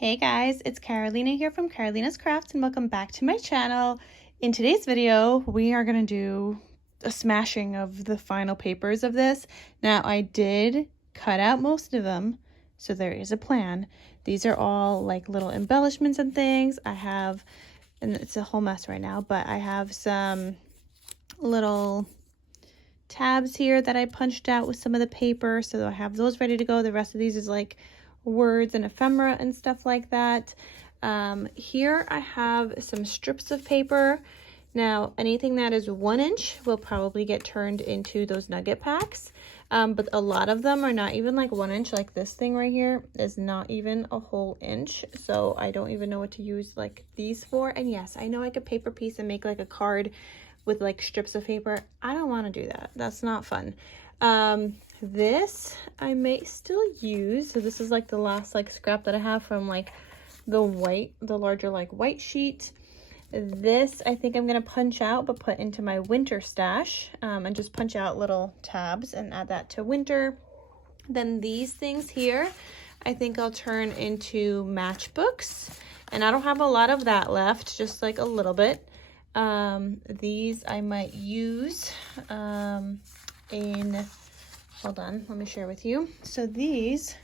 Hey guys, it's Carolina here from KarolinasKrafts and welcome back to my channel. In today's video, we are going to do a smashing of the final papers of this. Now, I did cut out most of them, so there is a plan. These are all like little embellishments and things. I have, and it's a whole mess right now, but I have some little tabs here that I punched out with some of the paper, so I have those ready to go. The rest of these is like words and ephemera and stuff like that. Here I have some strips of paper. Now anything that is 1 inch will probably get turned into those nugget packs, but a lot of them are not even like 1 inch. Like this thing right here is not even a whole inch, so I don't even know what to use like these for. And yes, I know I could paper piece and make like a card with like strips of paper. I don't want to do that. That's not fun. This I may still use. So this is like the last like scrap that I have from like the larger like white sheet. This I think I'm gonna punch out but put into my winter stash, and just punch out little tabs and add that to winter. Then these things here I think I'll turn into matchbooks, and I don't have a lot of that left, just like a little bit. These I might use in, hold on, let me share with you. So these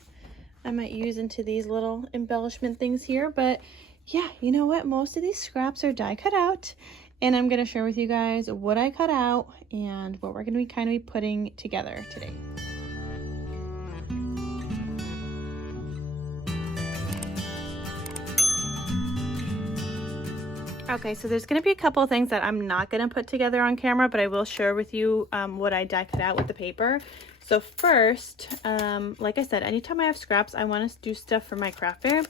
I might use into these little embellishment things here. But yeah, you know what, most of these scraps are die cut out, and I'm going to share with you guys what I cut out and what we're going to be kind of putting together today. Okay, so there's going to be a couple of things that I'm not going to put together on camera, but I will share with you what I die cut out with the paper. So first, like I said, anytime I have scraps, I want to do stuff for my craft fair.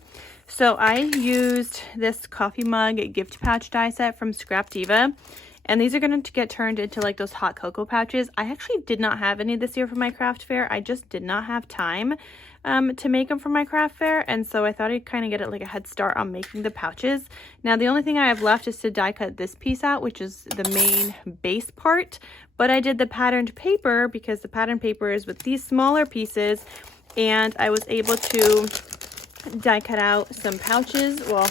So I used this coffee mug gift pouch die set from Scrap Diva, and these are going to get turned into like those hot cocoa pouches. I actually did not have any this year for my craft fair. I just did not have time to make them for my craft fair, and so I thought I'd kind of get it like a head start on making the pouches. Now the only thing I have left is to die cut this piece out, which is the main base part, but I did the patterned paper because the patterned paper is with these smaller pieces, and I was able to die cut out some pouches, well,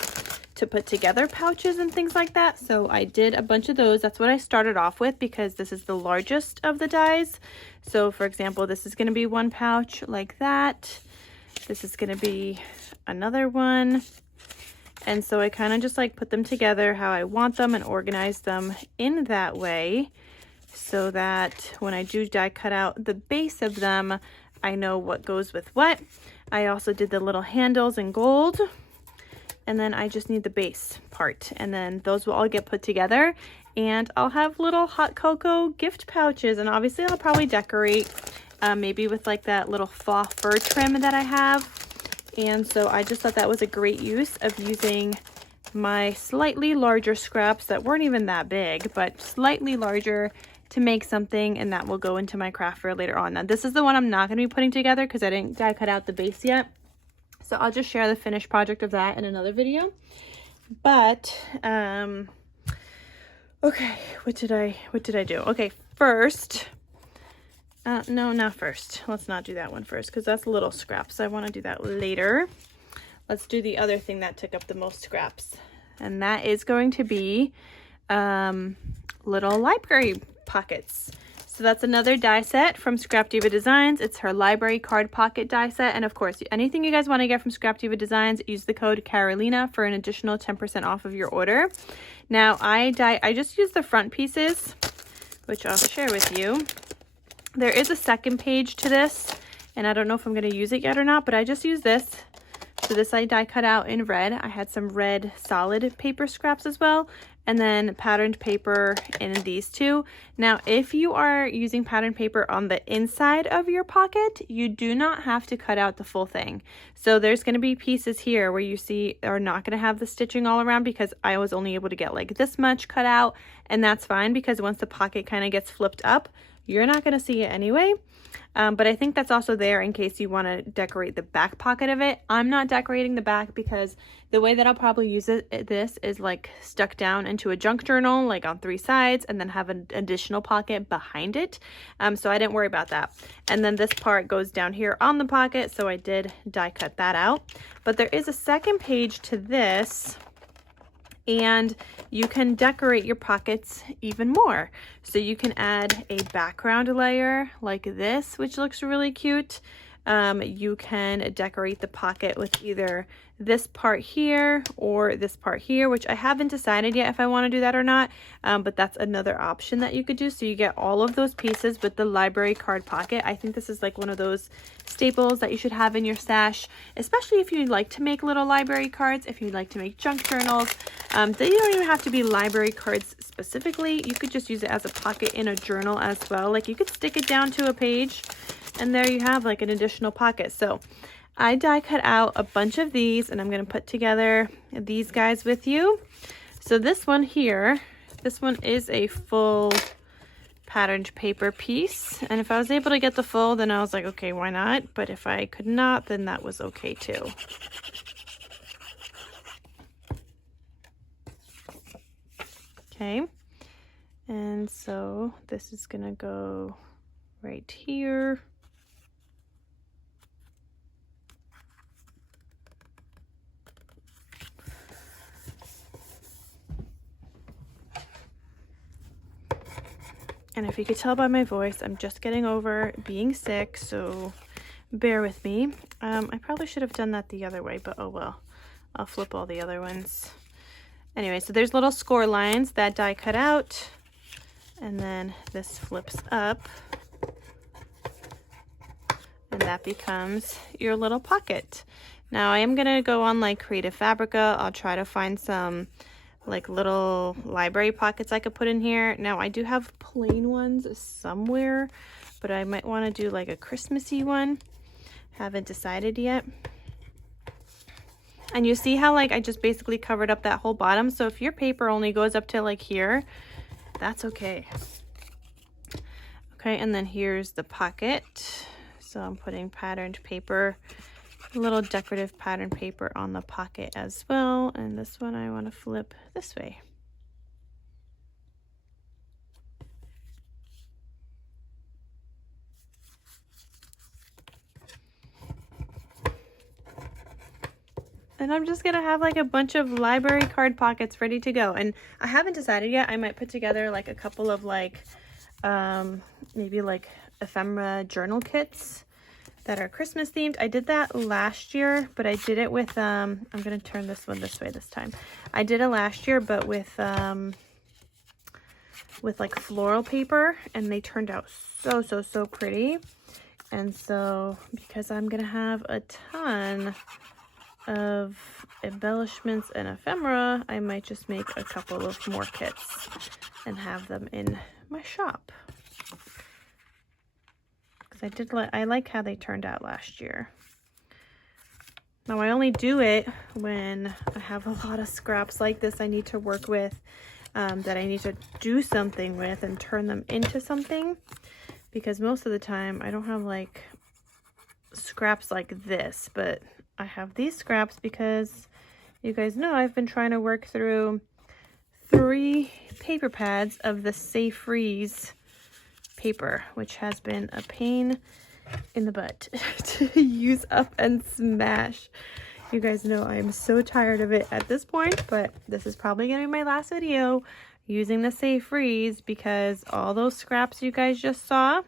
to put together pouches and things like that. So I did a bunch of those. That's what I started off with because this is the largest of the dies. So for example, this is going to be one pouch like that. This is going to be another one. And so I kind of just like put them together how I want them and organize them in that way, so that when I do die cut out the base of them, I know what goes with what. I also did the little handles in gold, and then I just need the base part, and then those will all get put together, and I'll have little hot cocoa gift pouches. And obviously I'll probably decorate maybe with like that little faux fur trim that I have. And so I just thought that was a great use of using my slightly larger scraps that weren't even that big, but slightly larger, to make something, and that will go into my craft fair later on. Now this is the one I'm not going to be putting together because I didn't die cut out the base yet. So I'll just share the finished project of that in another video. But okay, what did I do? Okay, first, no, not first. Let's not do that one first because that's little scraps. I want to do that later. Let's do the other thing that took up the most scraps, and that is going to be little library pockets. So that's another die set from Scrap Diva Designs. It's her library card pocket die set. And of course, anything you guys want to get from Scrap Diva Designs, use the code Carolina for an additional 10% off of your order. Now I just use the front pieces, which I'll share with you. There is a second page to this, and I don't know if I'm going to use it yet or not, but I just use this. So this I die cut out in red. I had some red solid paper scraps as well, and then patterned paper in these two. Now, if you are using patterned paper on the inside of your pocket, you do not have to cut out the full thing. So there's going to be pieces here where you see are not going to have the stitching all around, because I was only able to get like this much cut out, and that's fine because once the pocket kind of gets flipped up, you're not going to see it anyway. But I think that's also there in case you want to decorate the back pocket of it. I'm not decorating the back because the way that I'll probably use this is like stuck down into a junk journal, like on 3 sides, and then have an additional pocket behind it. So I didn't worry about that. And then this part goes down here on the pocket, so I did die cut that out. But there is a second page to this, and you can decorate your pockets even more. So you can add a background layer like this, which looks really cute. You can decorate the pocket with either this part here or this part here, which I haven't decided yet if I want to do that or not, but that's another option that you could do. So you get all of those pieces with the library card pocket. I think this is like one of those staples that you should have in your stash, especially if you like to make little library cards, if you like to make junk journals. They don't even have to be library cards specifically. You could just use it as a pocket in a journal as well. Like you could stick it down to a page and there you have like an additional pocket. So I die cut out a bunch of these, and I'm going to put together these guys with you. So this one here, this one is a full patterned paper piece, and if I was able to get the full, then I was like, okay, why not? But if I could not, then that was okay too. Okay, and so this is gonna go right here. And if you could tell by my voice, I'm just getting over being sick, so bear with me. I probably should have done that the other way, but oh well. I'll flip all the other ones. Anyway, so there's little score lines that die cut out, and then this flips up, and that becomes your little pocket. Now I am gonna go on like Creative Fabrica. I'll try to find some like little library pockets I could put in here. Now I do have plain ones somewhere, but I might want to do like a Christmassy one. Haven't decided yet. And you see how like I just basically covered up that whole bottom. So if your paper only goes up to like here, that's okay. Okay, and then here's the pocket. So I'm putting patterned paper, a little decorative pattern paper on the pocket as well. And this one I want to flip this way. And I'm just gonna have like a bunch of library card pockets ready to go. And I haven't decided yet. I might put together like a couple of like maybe like ephemera journal kits that are Christmas themed. I did that last year, but I did it with I'm gonna turn this one this way this time. I did it last year, but with like floral paper, and they turned out so pretty. And so because I'm gonna have a ton of embellishments and ephemera, I might just make a couple of more kits and have them in my shop. I like how they turned out last year. Now I only do it when I have a lot of scraps like this I need to work with, that I need to do something with and turn them into something, because most of the time I don't have like scraps like this, but I have these scraps because you guys know I've been trying to work through 3 paper pads of the Safe Freeze paper, which has been a pain in the butt to use up and smash. You guys know I am so tired of it at this point, but this is probably gonna be my last video using the Safe Freeze, because all those scraps you guys just saw,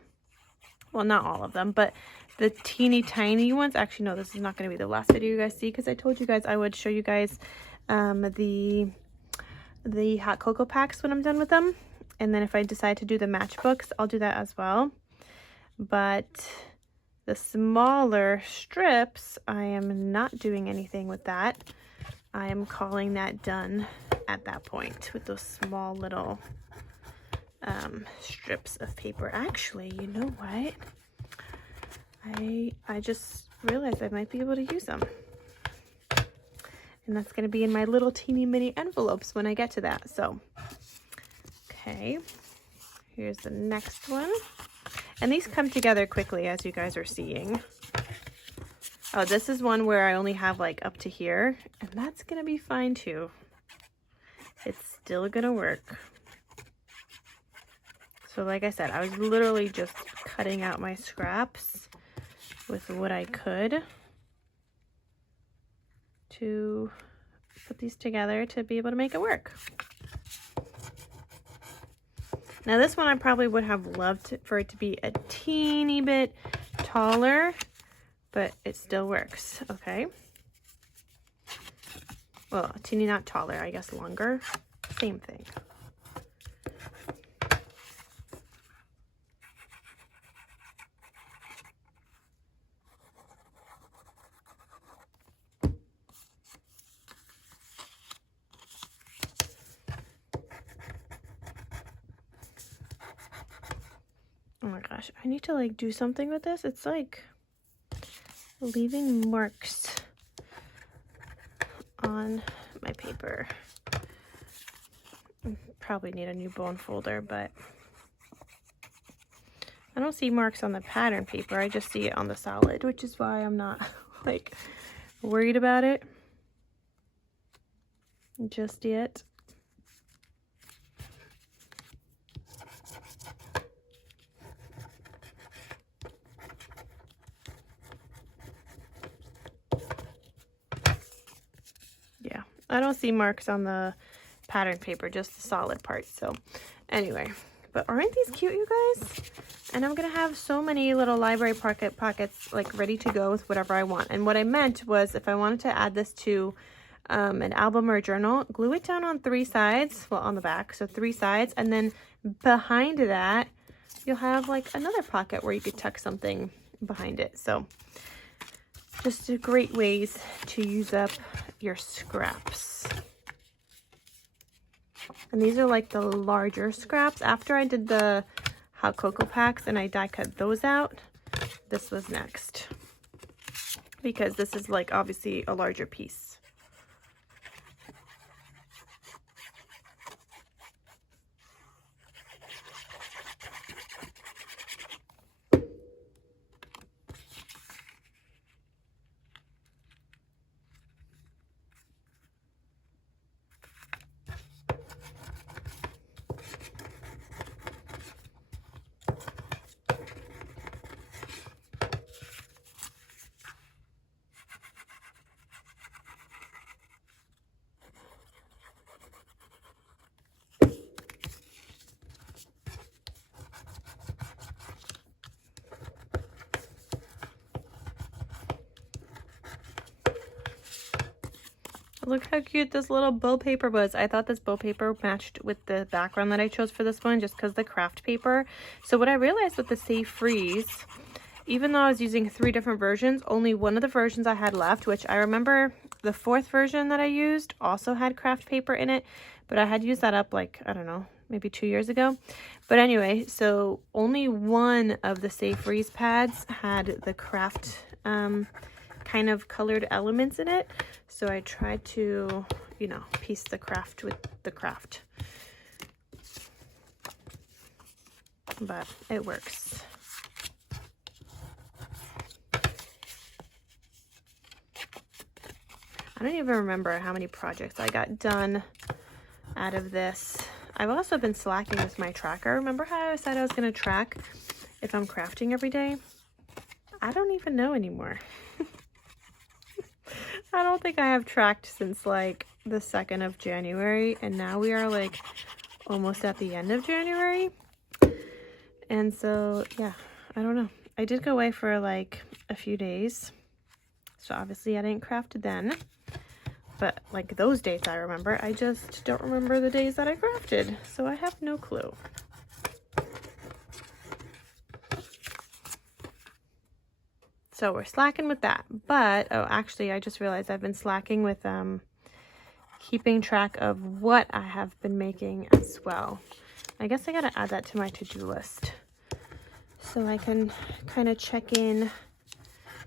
well, not all of them, but the teeny tiny ones, actually no, this is not going to be the last video you guys see, because I told you guys I would show you guys the hot cocoa packs when I'm done with them. And then if I decide to do the matchbooks, I'll do that as well. But the smaller strips, I am not doing anything with that. I am calling that done at that point with those small little strips of paper. Actually, you know what? I just realized I might be able to use them. And that's going to be in my little teeny mini envelopes when I get to that. So, okay, here's the next one. And these come together quickly, as you guys are seeing. Oh, this is one where I only have like up to here, and that's gonna be fine too. It's still gonna work. So like I said, I was literally just cutting out my scraps with what I could to put these together to be able to make it work. Now this one I probably would have loved for it to be a teeny bit taller, but it still works, okay? Well, a teeny not taller, I guess longer, same thing. Oh my gosh, I need to like do something with this. It's like leaving marks on my paper. Probably need a new bone folder, but I don't see marks on the pattern paper. I just see it on the solid, which is why I'm not like worried about it just yet. Yeah, I don't see marks on the pattern paper, just the solid parts. So anyway, but aren't these cute, you guys? And I'm gonna have so many little library pockets like ready to go with whatever I want. And what I meant was, if I wanted to add this to an album or a journal, glue it down on 3 sides, well, on the back, so 3 sides, and then behind that you'll have like another pocket where you could tuck something behind it. So just great ways to use up your scraps. And these are like the larger scraps. After I did the hot cocoa packs and I die cut those out, this was next, because this is like obviously a larger piece. Look how cute this little bow paper was. I thought this bow paper matched with the background that I chose for this one, just because the craft paper. So what I realized with the Safe Freeze, even though I was using 3 different versions, only one of the versions I had left, which I remember the 4th version that I used also had craft paper in it, but I had used that up like, I don't know, maybe 2 years ago. But anyway, so only one of the Safe Freeze pads had the craft kind of colored elements in it. So I tried to, you know, piece the craft with the craft. But it works. I don't even remember how many projects I got done out of this. I've also been slacking with my tracker. Remember how I said I was going to track if I'm crafting every day? I don't even know anymore. I don't think I have tracked since like the 2nd of January, and now we are like almost at the end of January. And so yeah, I don't know. I did go away for like a few days, so obviously I didn't craft then, but like those dates I remember. I just don't remember the days that I crafted, so I have no clue. So we're slacking with that. But, oh, actually, I just realized I've been slacking with keeping track of what I have been making as well. I guess I got to add that to my to-do list, so I can kind of check in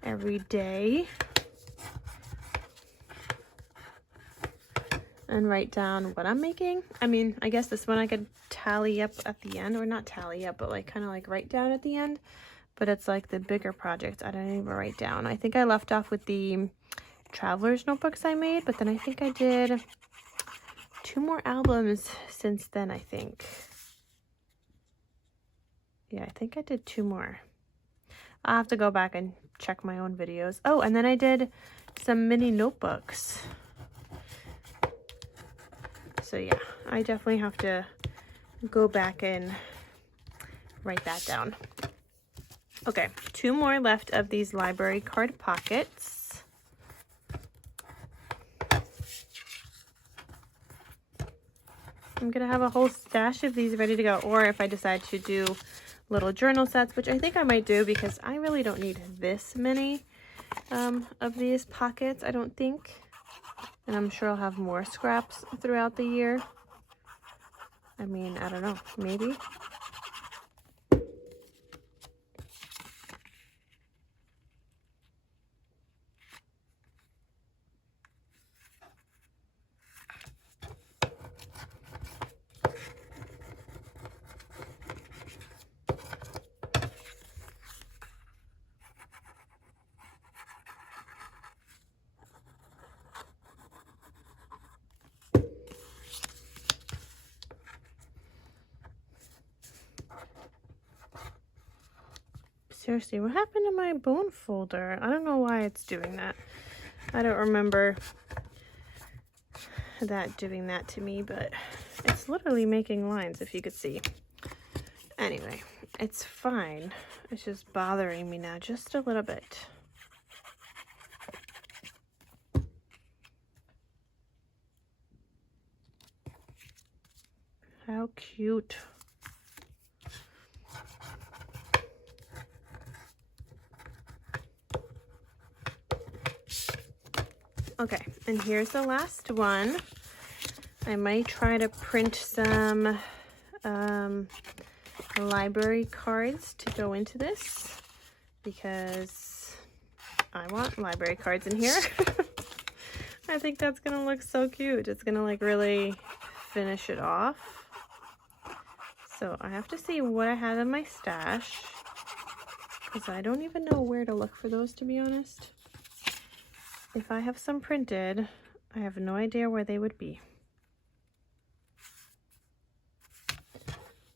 every day. and write down what I'm making. I mean, I guess this one I could tally up at the end, or not tally up, but like kind of like write down at the end. But it's like the bigger projects I didn't even write down. I think I left off with the traveler's notebooks I made, but then I think I did 2 more albums since then, I think. Yeah, I think I did 2 more. I'll have to go back and check my own videos. Oh, and then I did some mini notebooks. So yeah, I definitely have to go back and write that down. Okay, 2 more left of these library card pockets. I'm gonna have a whole stash of these ready to go, or if I decide to do little journal sets, which I think I might do because I really don't need this many of these pockets, I don't think. And I'm sure I'll have more scraps throughout the year. I mean, I don't know, maybe. Seriously, what happened to my bone folder? I don't know why it's doing that. I don't remember that doing that to me, but it's literally making lines, if you could see. Anyway, it's fine. It's just bothering me now just a little bit. How cute. Okay, and here's the last one. I might try to print some library cards to go into this because I want library cards in here. I think that's gonna look so cute. It's gonna like really finish it off. So I have to see what I have in my stash because I don't even know where to look for those, to be honest. If I have some printed, I have no idea where they would be.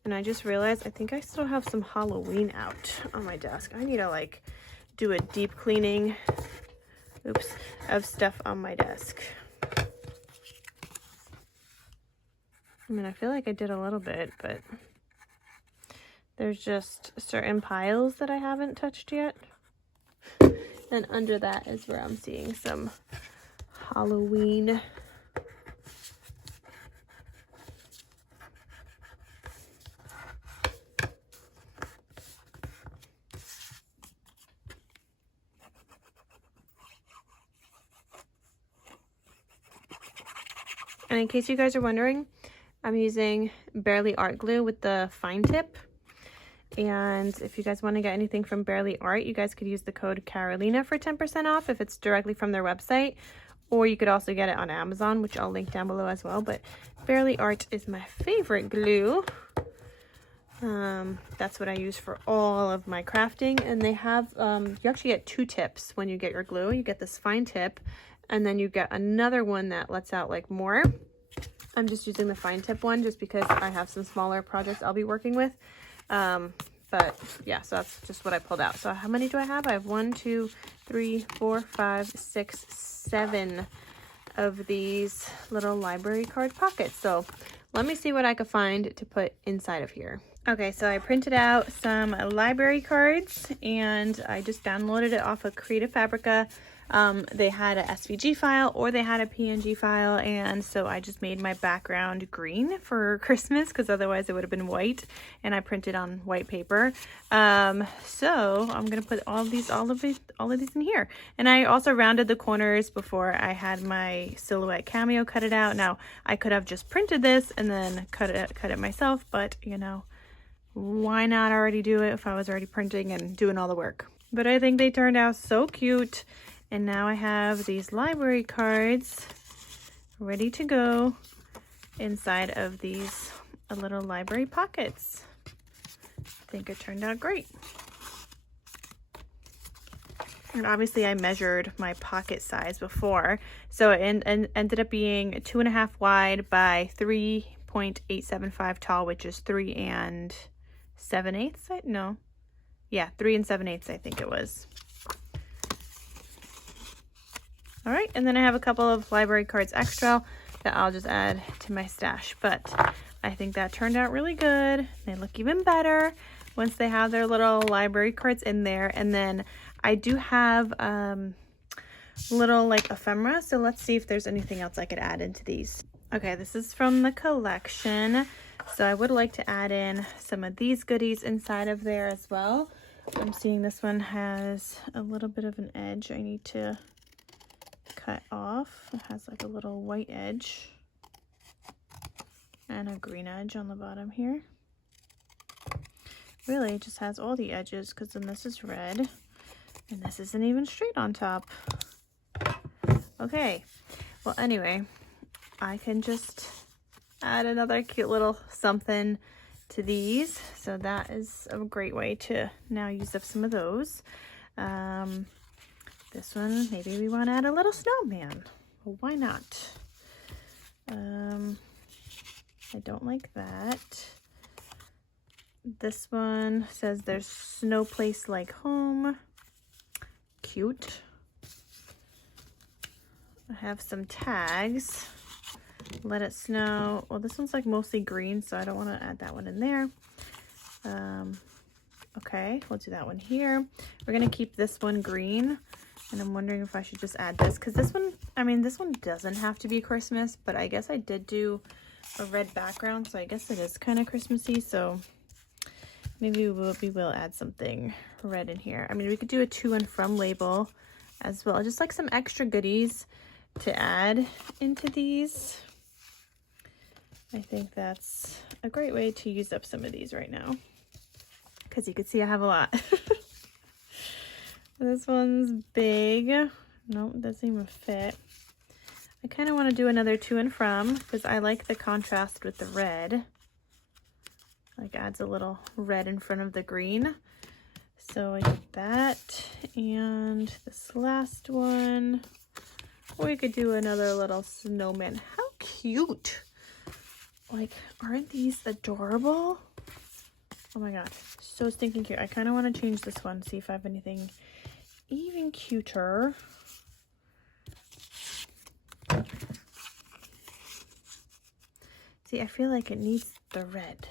And I just realized I think I still have some Halloween out on my desk. I need to like do a deep cleaning, oops, of stuff on my desk. I mean, I feel like I did a little bit, but there's just certain piles that I haven't touched yet. And under that is where I'm seeing some Halloween. And in case you guys are wondering, I'm using Barely Art glue with the fine tip. And if you guys want to get anything from Barely Art, you guys could use the code Carolina for 10% off if it's directly from their website. Or you could also get it on Amazon, which I'll link down below as well. But Barely Art is my favorite glue. That's what I use for all of my crafting. And they have, you actually get 2 tips when you get your glue. You get this fine tip, and then you get another one that lets out like more. I'm just using the fine tip one just because I have some smaller projects I'll be working with. But yeah, so that's just what I pulled out. So how many do I have? I have 1, 2, 3, 4, 5, 6, 7 of these little library card pockets. So let me see what I could find to put inside of here. Okay, so I printed out some library cards and I just downloaded it off of Creative Fabrica. They had a SVG file or they had a PNG file, and so I just made my background green for Christmas because otherwise it would have been white, and I printed on white paper. So I'm gonna put all of these in here. And I also rounded the corners before I had my silhouette cameo cut it out. Now I could have just printed this and then cut it myself, but you know, why not already do it if I was already printing and doing all the work? But I think they turned out so cute. And now I have these library cards ready to go inside of these little library pockets. I think it turned out great. And obviously I measured my pocket size before, so it ended up being 2.5 wide by 3.875 tall, which is 3 7/8. No, yeah, 3 7/8 I think it was. All right, and then I have a couple of library cards extra that I'll just add to my stash, but I think that turned out really good. They look even better once they have their little library cards in there. And then I do have little like ephemera, so let's see if there's anything else I could add into these. Okay, this is from the collection, so I would like to add in some of these goodies inside of there as well. I'm seeing this one has a little bit of an edge I need to cut off. It has like a little white edge and a green edge on the bottom here. Really, it just has all the edges, because then this is red and this isn't even straight on top. Okay, well anyway, I can just add another cute little something to these, so that is a great way to now use up some of those. This one, maybe we want to add a little snowman. Well, why not? I don't like that. This one says there's no place like home. Cute. I have some tags. Let it snow. Well, this one's like mostly green, so I don't want to add that one in there. Okay, we'll do that one here. We're gonna keep this one green, and I'm wondering if I should just add this, because this one, I mean, this one doesn't have to be Christmas, but I guess I did do a red background, so I guess it is kind of Christmassy, so maybe we will add something red in here. I mean, we could do a to and from label as well, just like some extra goodies to add into these. I think that's a great way to use up some of these right now, because you can see I have a lot. This one's big. Nope, doesn't even fit. I kind of want to do another to and from, because I like the contrast with the red. Like, adds a little red in front of the green. So I did that. And this last one, we could do another little snowman. How cute! Like, aren't these adorable? Oh my god, so stinking cute. I kind of want to change this one, see if I have anything even cuter. See, I feel like it needs the red.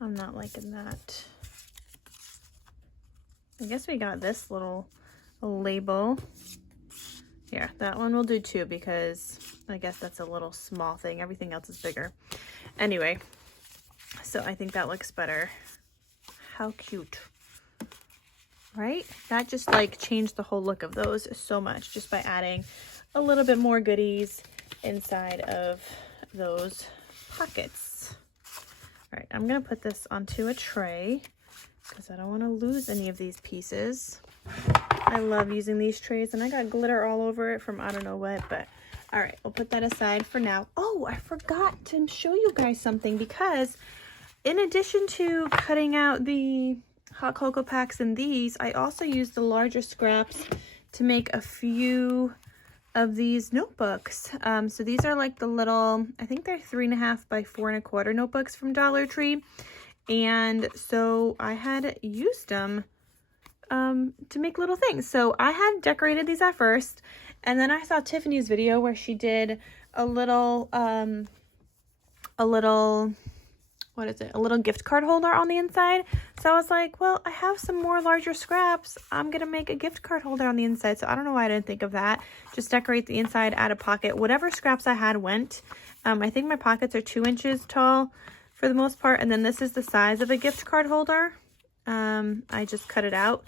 I'm not liking that. I guess we got this little label. Yeah, that one will do too, because I guess that's a little small thing. Everything else is bigger. Anyway, so I think that looks better. How cute. Right? That just like changed the whole look of those so much, just by adding a little bit more goodies inside of those pockets. All right, I'm gonna put this onto a tray because I don't want to lose any of these pieces. I love using these trays, and I got glitter all over it from I don't know what, but all right, we'll put that aside for now. Oh, I forgot to show you guys something, because in addition to cutting out the hot cocoa packs in these, I also used the larger scraps to make a few of these notebooks. So these are like the little, I think they're 3.5 by 4.25 notebooks from Dollar Tree. And so I had used them to make little things. So I had decorated these at first, and then I saw Tiffany's video where she did a little what is it, a little gift card holder on the inside. So I was like, well, I have some more larger scraps, I'm gonna make a gift card holder on the inside. So I don't know why I didn't think of that. Just decorate the inside, add a pocket, whatever scraps I had went. I think my pockets are 2 inches tall for the most part, and then this is the size of a gift card holder. I just cut it out,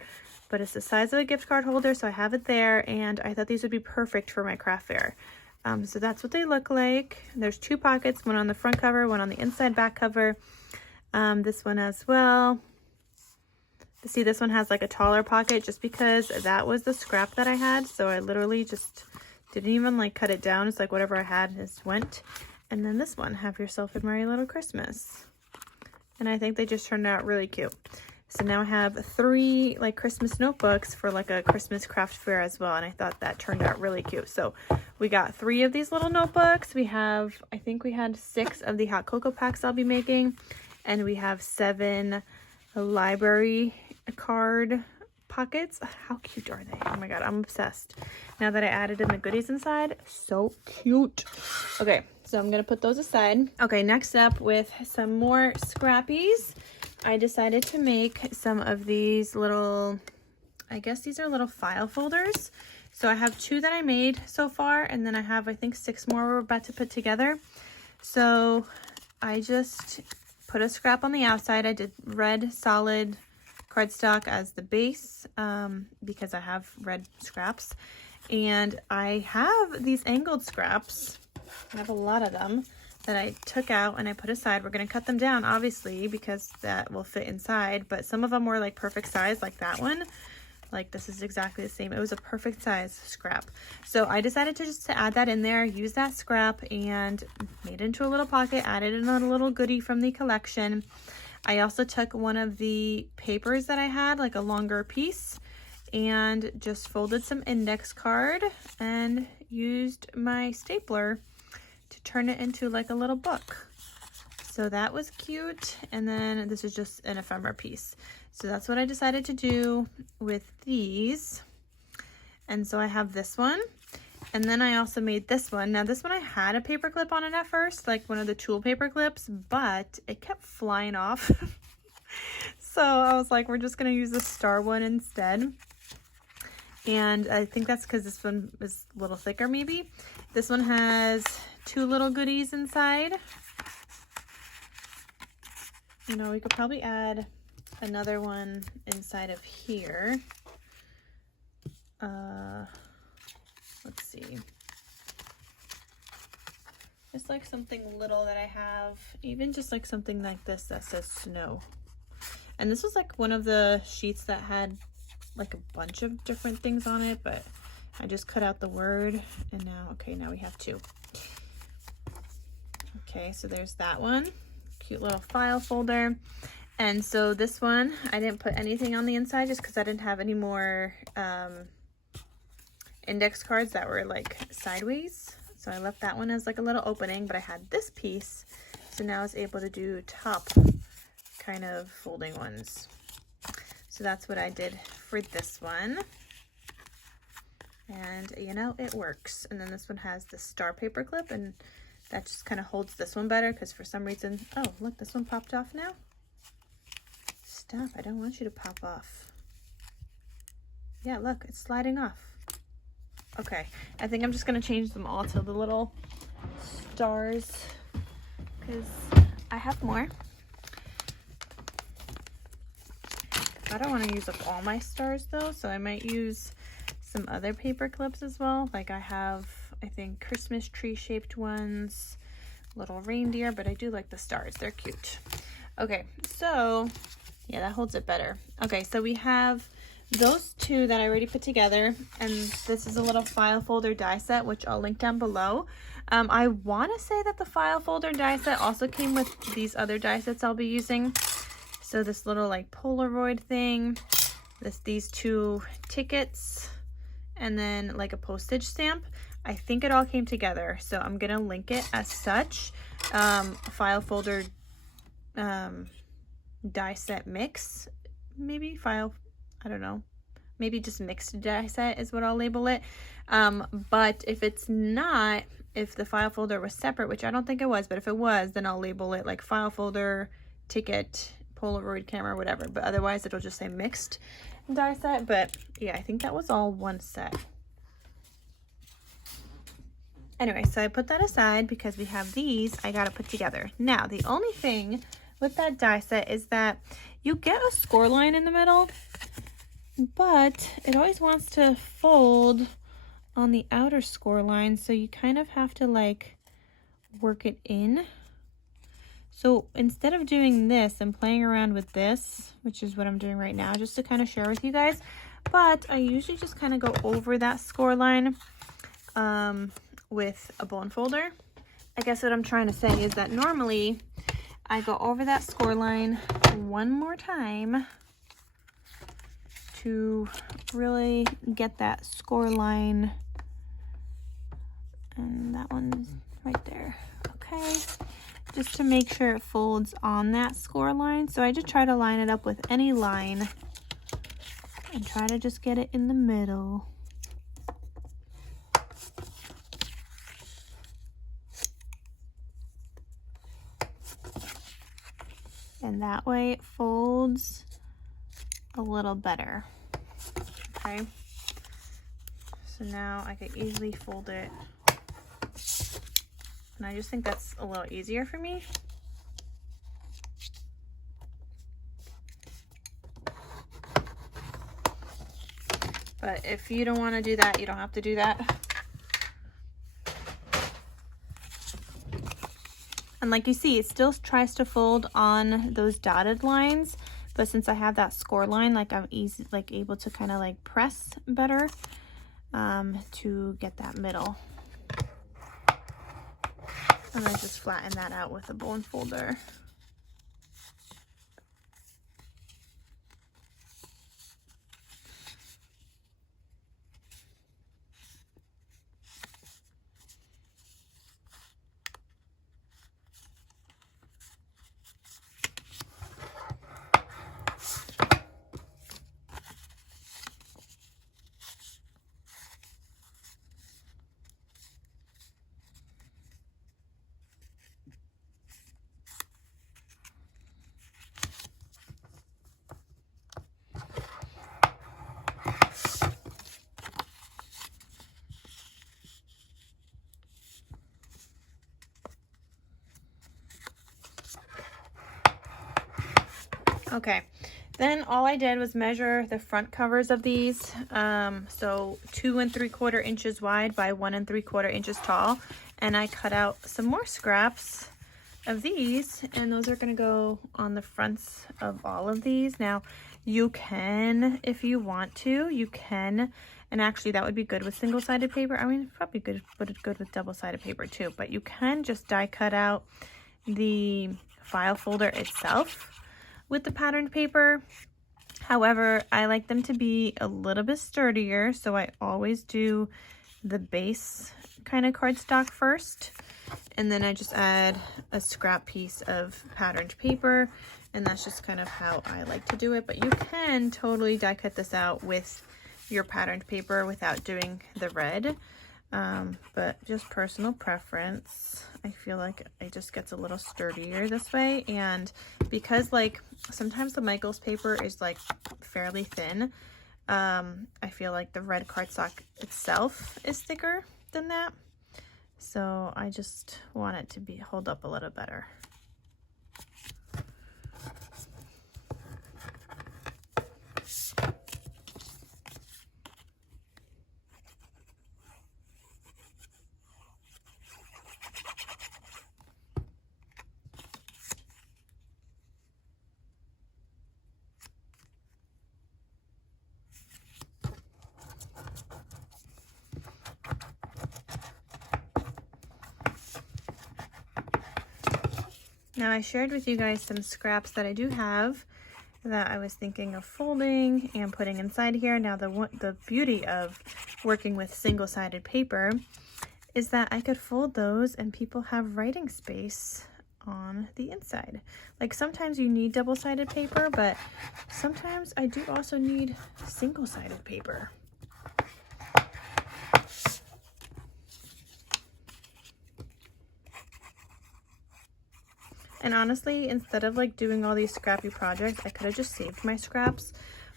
but it's the size of a gift card holder, so I have it there, and I thought these would be perfect for my craft fair. So that's what they look like. There's 2 pockets, one on the front cover, one on the inside back cover. This one as well. See, this one has like a taller pocket just because that was the scrap that I had. So I literally just didn't even like cut it down. It's like whatever I had just went. And then this one, Have Yourself a Merry Little Christmas. And I think they just turned out really cute. So now I have 3 like Christmas notebooks for like a Christmas craft fair as well. And I thought that turned out really cute. So we got 3 of these little notebooks. We have, I think we had 6 of the hot cocoa packs I'll be making. And we have 7 library card pockets. How cute are they? Oh my god, I'm obsessed. Now that I added in the goodies inside, so cute. Okay, so I'm gonna put those aside. Okay, next up with some more scrappies, I decided to make some of these little, I guess these are little file folders. So I have 2 that I made so far, and then I have, I think, 6 more we're about to put together. So I just put a scrap on the outside. I did red solid cardstock as the base because I have red scraps. And I have these angled scraps. I have a lot of them that I took out and I put aside. We're going to cut them down, obviously, because that will fit inside. But some of them were like perfect size, like that one. Like this is exactly the same. It was a perfect size scrap. So I decided to just add that in there, use that scrap, and made it into a little pocket, added in a little goodie from the collection. I also took one of the papers that I had, like a longer piece, and just folded some index card and used my stapler to turn it into like a little book. So that was cute. And then this is just an ephemera piece. So that's what I decided to do with these. And so I have this one. And then I also made this one. Now this one I had a paper clip on it at first, like one of the tulle paper clips, but it kept flying off. So I was like, we're just gonna use the star one instead. And I think that's because this one is a little thicker maybe. This one has 2 little goodies inside. You know, we could probably add another one inside of here. Let's see. Just like something little that I have, even just like something like this that says snow. And this was like one of the sheets that had like a bunch of different things on it, but I just cut out the word and now, okay, now we have 2. Okay, so there's that one. Cute little file folder. And so this one, I didn't put anything on the inside just because I didn't have any more index cards that were like sideways. So I left that one as like a little opening, but I had this piece. So now I was able to do top kind of folding ones. So that's what I did for this one. And you know, it works. And then this one has the star paper clip, and that just kind of holds this one better because for some reason, oh, look, this one popped off now. Stop, I don't want you to pop off. Yeah, look, it's sliding off. Okay, I think I'm just gonna change them all to the little stars because I have more. I don't want to use up all my stars though, so I might use some other paper clips as well. Like I have, I think, Christmas tree shaped ones, little reindeer, but I do like the stars, they're cute. Okay, so yeah, that holds it better. Okay, so we have those 2 that I already put together, and this is a little file folder die set, which I'll link down below. I want to say that the file folder die set also came with these other die sets I'll be using. So this little like Polaroid thing, these 2 tickets, and then like a postage stamp. I think it all came together, so I'm gonna link it as such. File folder die set mix, maybe file, I don't know, maybe just mixed die set is what I'll label it. But if it's not, if the file folder was separate, which I don't think it was, but if it was, then I'll label it like file folder, ticket, Polaroid camera, whatever. But otherwise it'll just say mixed die set. But yeah, I think that was all one set. Anyway, so I put that aside because we have these I gotta put together. Now, the only thing with that die set is that you get a score line in the middle, but it always wants to fold on the outer score line, so you kind of have to like work it in. So instead of doing this and playing around with this, which is what I'm doing right now, just to kind of share with you guys, but I usually just kind of go over that score line with a bone folder. I guess what I'm trying to say is that normally I go over that score line one more time to really get that score line, and that one's right there. Okay, just to make sure it folds on that score line. So I just try to line it up with any line and try to just get it in the middle. And that way it folds a little better. Okay, so now I could easily fold it, and I just think that's a little easier for me. But if you don't want to do that, you don't have to do that. And like you see, it still tries to fold on those dotted lines, but since I have that score line, like I'm able to kind of like press better to get that middle. And I just flatten that out with a bone folder. Okay, then all I did was measure the front covers of these. So 2 3/4 inches wide by 1 3/4 inches tall. And I cut out some more scraps of these, and those are gonna go on the fronts of all of these. Now, you can, if you want to, you can, and actually that would be good with single-sided paper. I mean, probably good with double-sided paper too, but you can just die cut out the file folder itself with the patterned paper. However, I like them to be a little bit sturdier, so I always do the base kind of cardstock first, and then I just add a scrap piece of patterned paper, and that's just kind of how I like to do it. But you can totally die cut this out with your patterned paper without doing the red, but just personal preference. I feel like it just gets a little sturdier this way, and because like sometimes the Michaels paper is like fairly thin, I feel like the red cardstock itself is thicker than that, so I just want it to hold up a little better. Now I shared with you guys some scraps that I do have that I was thinking of folding and putting inside here. Now the beauty of working with single-sided paper is that I could fold those and people have writing space on the inside. Like sometimes you need double-sided paper, but sometimes I do also need single-sided paper. And honestly, instead of like doing all these scrappy projects, I could have just saved my scraps,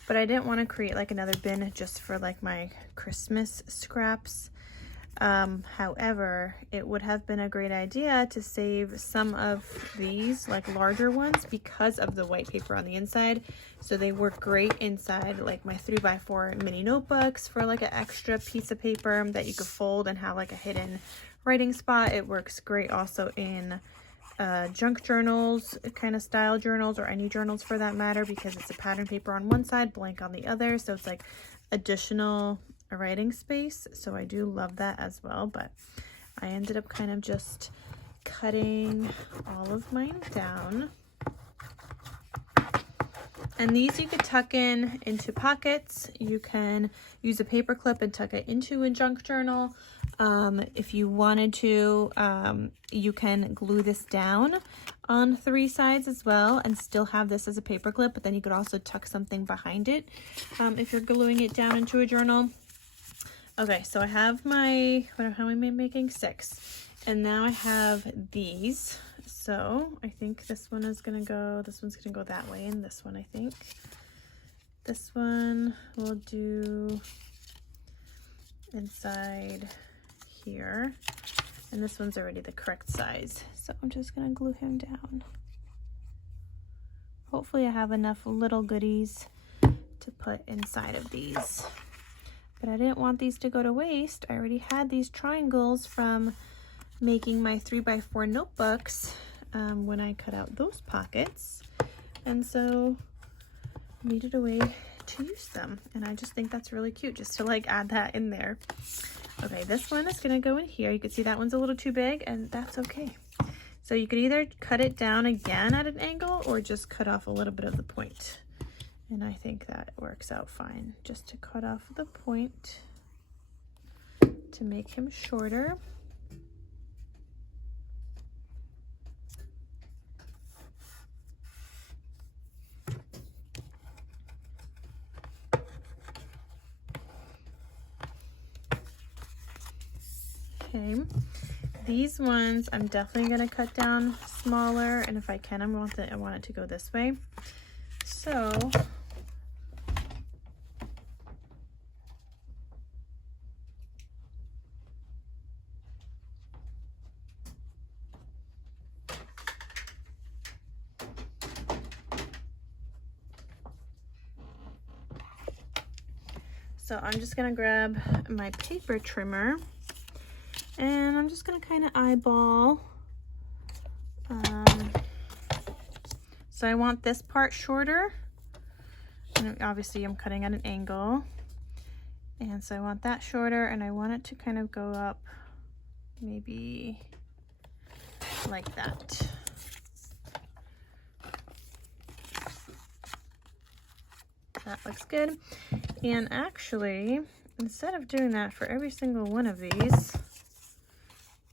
but I didn't want to create like another bin just for like my Christmas scraps. However, it would have been a great idea to save some of these like larger ones because of the white paper on the inside. So they work great inside like my 3x4 mini notebooks for like an extra piece of paper that you could fold and have like a hidden writing spot. It works great also in junk journals, kind of style journals, or any journals for that matter, because it's a pattern paper on one side, blank on the other. So it's like additional writing space. So I do love that as well. But I ended up kind of just cutting all of mine down. And these you could tuck into pockets. You can use a paper clip and tuck it into a junk journal. If you wanted to, you can glue this down on 3 sides as well and still have this as a paper clip, but then you could also tuck something behind it if you're gluing it down into a journal. Okay, so I have my, how am I making 6? And now I have these. So I think this one is gonna go, this one's gonna go that way, and this one I think. This one we'll do inside here. And this one's already the correct size. So I'm just gonna glue him down. Hopefully I have enough little goodies to put inside of these. But I didn't want these to go to waste. I already had these triangles from making my 3x4 notebooks when I cut out those pockets, and so needed a way to use them, and I just think that's really cute just to like add that in there. Okay, this one is gonna go in here. You can see that one's a little too big, and that's okay. So you could either cut it down again at an angle or just cut off a little bit of the point, and I think that works out fine, just to cut off the point to make him shorter. Okay, these ones I'm definitely going to cut down smaller, and if I can, I want it to go this way. So I'm just going to grab my paper trimmer, and I'm just going to kind of eyeball. So I want this part shorter, and obviously I'm cutting at an angle, and so I want that shorter, and I want it to kind of go up maybe like that. That looks good. And actually, instead of doing that for every single one of these,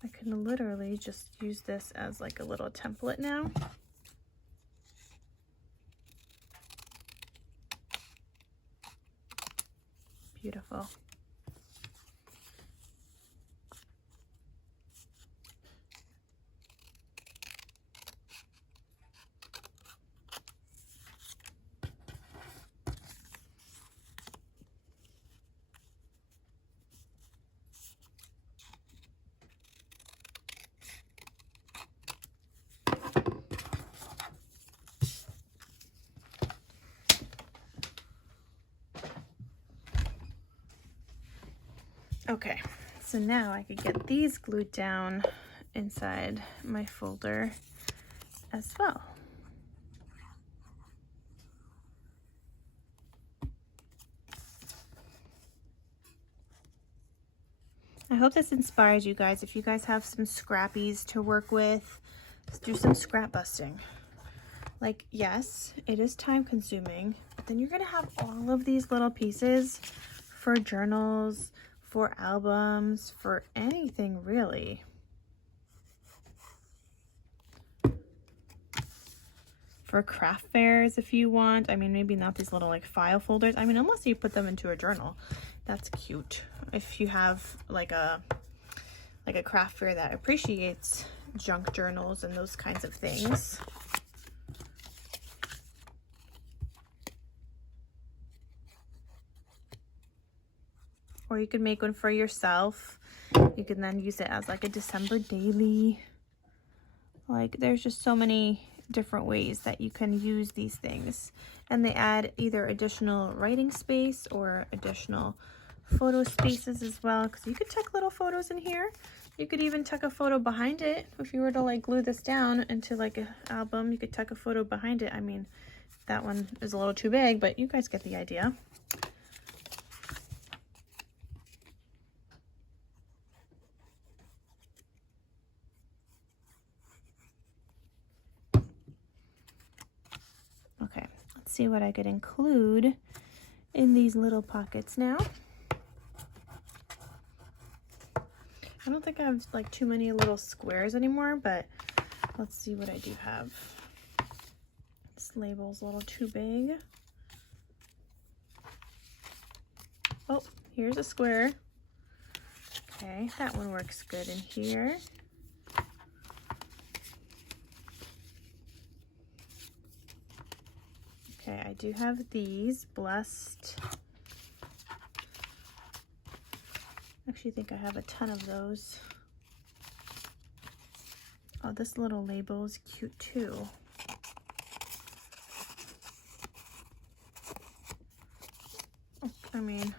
I can literally just use this as like a little template now. Beautiful. Okay, so now I could get these glued down inside my folder as well. I hope this inspires you guys. If you guys have some scrappies to work with, let's do some scrap busting. Like, yes, it is time consuming, but then you're gonna have all of these little pieces for journals, for albums, for anything really. For craft fairs if you want. I mean, maybe not these little like file folders. I mean, unless you put them into a journal. That's cute. If you have like a craft fair that appreciates junk journals and those kinds of things. Or you could make one for yourself. You can then use it as like a December daily. Like, there's just so many different ways that you can use these things. And they add either additional writing space or additional photo spaces as well, because you could tuck little photos in here. You could even tuck a photo behind it. If you were to like glue this down into like an album, you could tuck a photo behind it. I mean, that one is a little too big, but you guys get the idea. Okay, let's see what I could include in these little pockets now. I don't think I have like too many little squares anymore, but let's see what I do have. This label's a little too big. Oh, here's a square. Okay, that one works good in here. Okay, I do have these blessed. I actually think I have a ton of those. Oh, this little label is cute too. Oh, I mean,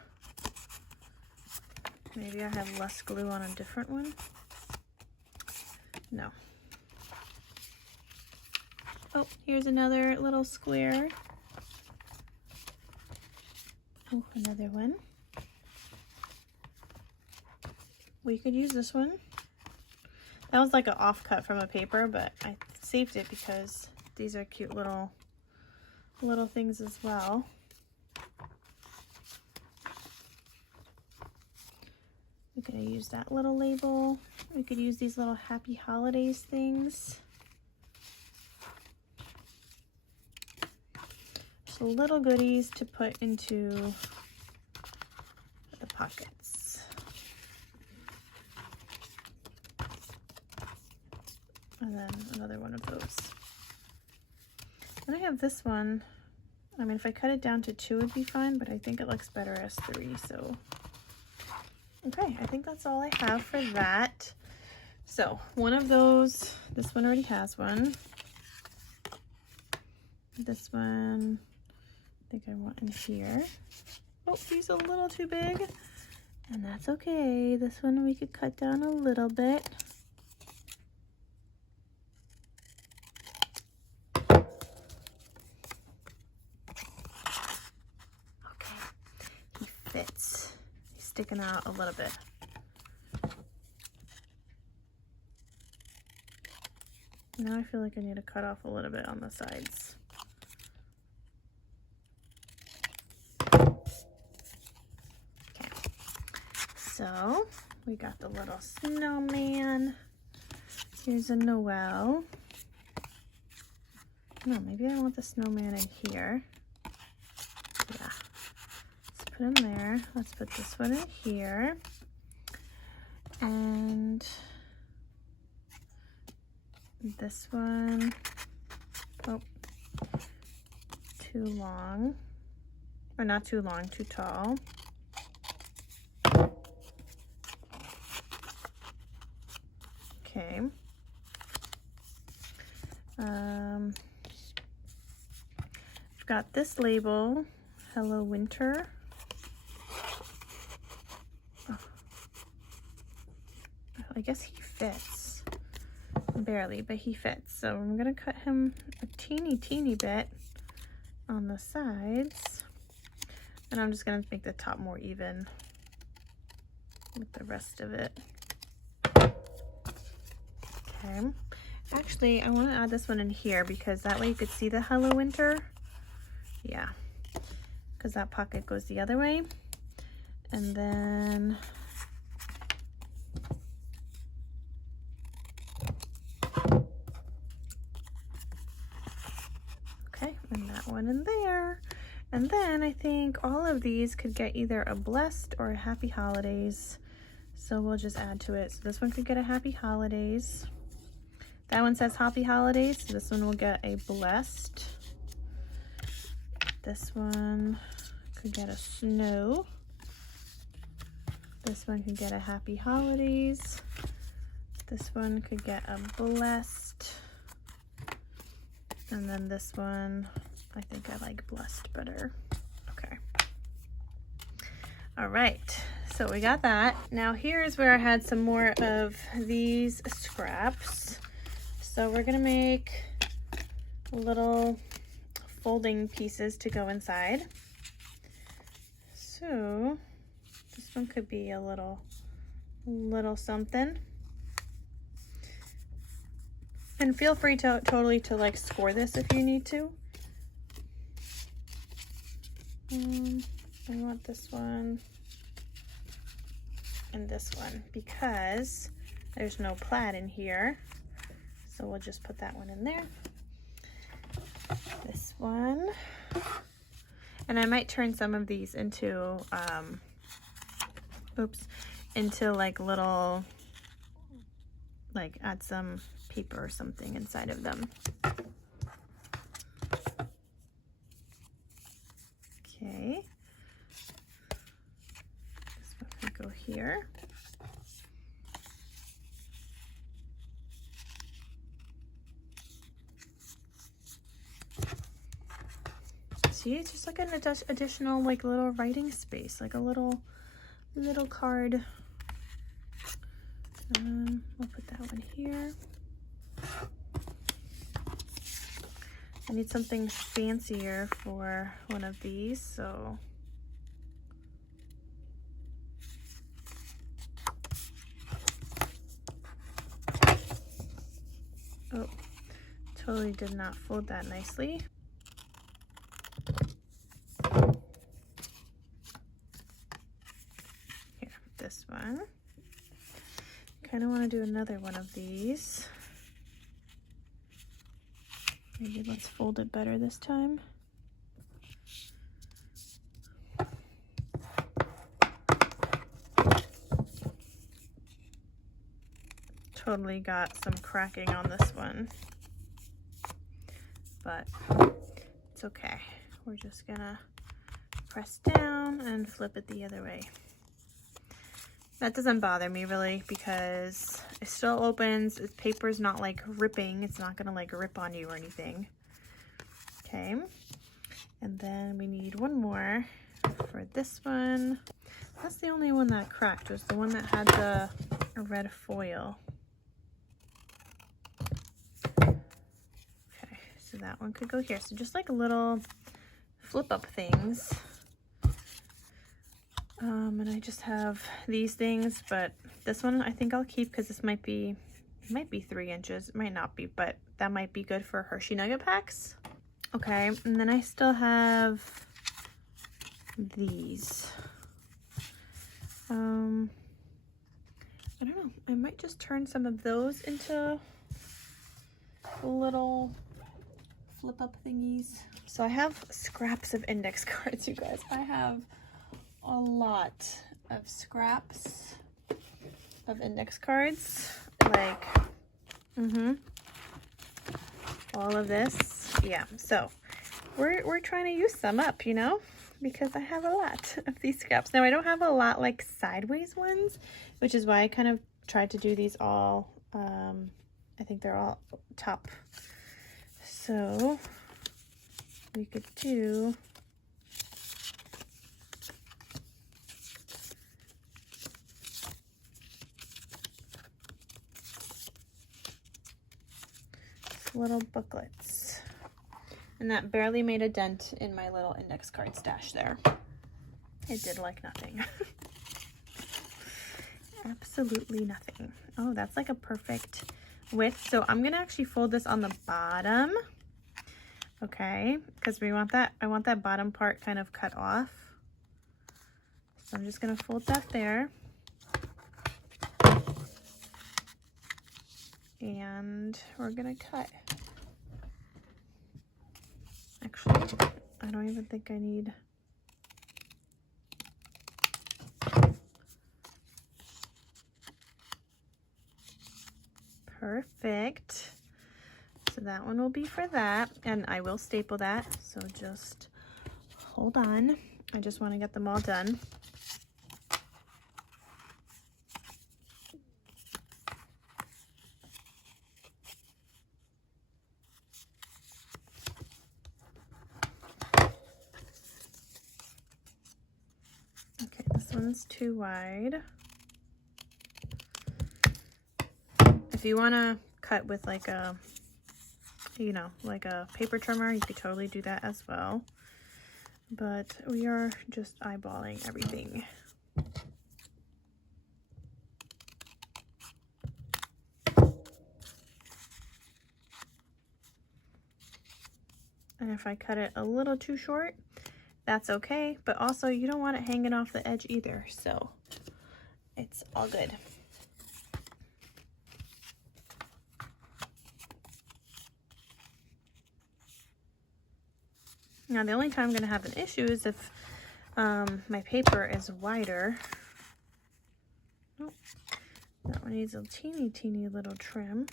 maybe I have less glue on a different one. No. Oh, here's another little square. Oh, another one. We could use this one. That was like an offcut from a paper, but I saved it because these are cute little things as well. We could use that little label. We could use these little happy holidays things. Just little goodies to put into the pockets. And then another one of those. And I have this one. I mean, if I cut it down to 2 it'd be fine, but I think it looks better as 3, so. Okay, I think that's all I have for that. So, one of those, this one already has one. This one, I think I want in here. Oh, he's a little too big, and that's okay. This one we could cut down a little bit. Fits. He's sticking out a little bit. Now I feel like I need to cut off a little bit on the sides. Okay, so we got the little snowman. Here's a Noel. No, maybe I want the snowman in here. Yeah. Put in there. Let's put this one in here. And this one, oh, too long. Or not too long, too tall. Okay. I've got this label, Hello Winter. I guess he fits, barely, but he fits. So I'm gonna cut him a teeny bit on the sides, and I'm just gonna make the top more even with the rest of it. Okay, actually I want to add this one in here because that way you could see the Hello Winter. Yeah, because that pocket goes the other way. And then and that one in there. And then I think all of these could get either a blessed or a happy holidays. So we'll just add to it. So this one could get a happy holidays. That one says happy holidays. So this one will get a blessed. This one could get a snow. This one could get a happy holidays. This one could get a blessed. And then this one, I think I like blessed better. Okay. All right. So we got that. Now here's where I had some more of these scraps. So we're gonna make little folding pieces to go inside. So this one could be a little something. And feel free to totally to like score this if you need to. I want this one and this one because there's no plaid in here. So we'll just put that one in there. This one. And I might turn some of these into, into like little, like add some paper or something inside of them. Okay. This one can go here. See, it's just like an additional like little writing space, like a little card. We'll put that one here. I need something fancier for one of these, so oh, totally did not fold that nicely. Here, this one. Kind of want to do another one of these. Maybe let's fold it better this time. Totally got some cracking on this one, but it's okay. We're just gonna press down and flip it the other way. That doesn't bother me really because it still opens. The paper's not like ripping. It's not gonna like rip on you or anything. Okay, and then we need one more for this one. That's the only one that cracked, was the one that had the red foil. Okay, so that one could go here. So just like little flip up things. And I just have these things, but this one I think I'll keep because this might be 3 inches. It might not be, but that might be good for Hershey Nugget packs. Okay, and then I still have these. I don't know. I might just turn some of those into little flip up thingies. So I have scraps of index cards, you guys. I have a lot of scraps of index cards, like all of this. Yeah, so we're trying to use some up, you know, because I have a lot of these scraps. Now I don't have a lot like sideways ones, which is why I kind of tried to do these all I think they're all top. So we could do little booklets, and that barely made a dent in my little index card stash there. It did like nothing. Absolutely nothing. Oh, that's like a perfect width. So I'm gonna actually fold this on the bottom, okay, because we want that, I want that bottom part kind of cut off. So I'm just gonna fold that there. And we're gonna cut. Actually, I don't even think I need. Perfect. So that one will be for that, and I will staple that. So just hold on. I just want to get them all done. one's too wide. If you want to cut with like a, you know, like a paper trimmer, you could totally do that as well. But we are just eyeballing everything. And if I cut it a little too short, that's okay. But also you don't want it hanging off the edge either. So it's all good. Now the only time I'm going to have an issue is if my paper is wider. Oh, that one needs a teeny little trim.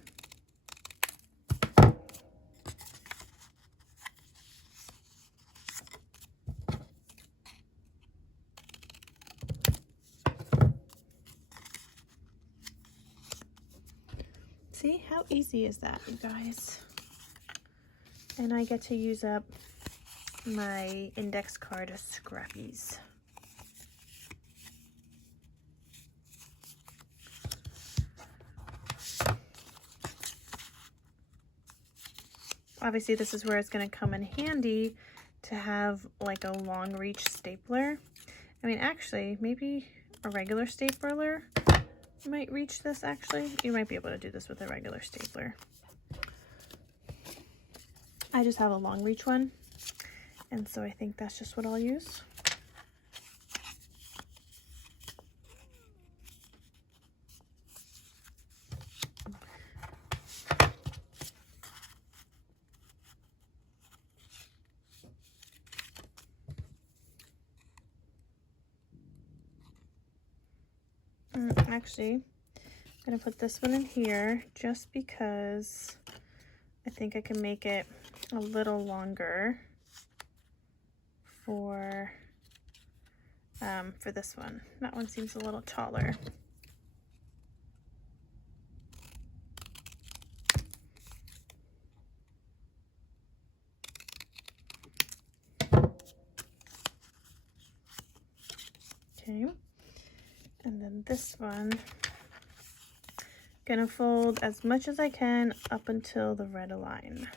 See, how easy is that, you guys? And I get to use up my index card scrappies. Obviously, this is where it's going to come in handy to have like a long reach stapler. I mean, actually, maybe a regular stapler might reach this. Actually, you might be able to do this with a regular stapler. I just have a long reach one, and so I think that's just what I'll use. Actually, I'm going to put this one in here just because I think I can make it a little longer for this one. That one seems a little taller. Okay. And then this one, gonna fold as much as I can up until the red line.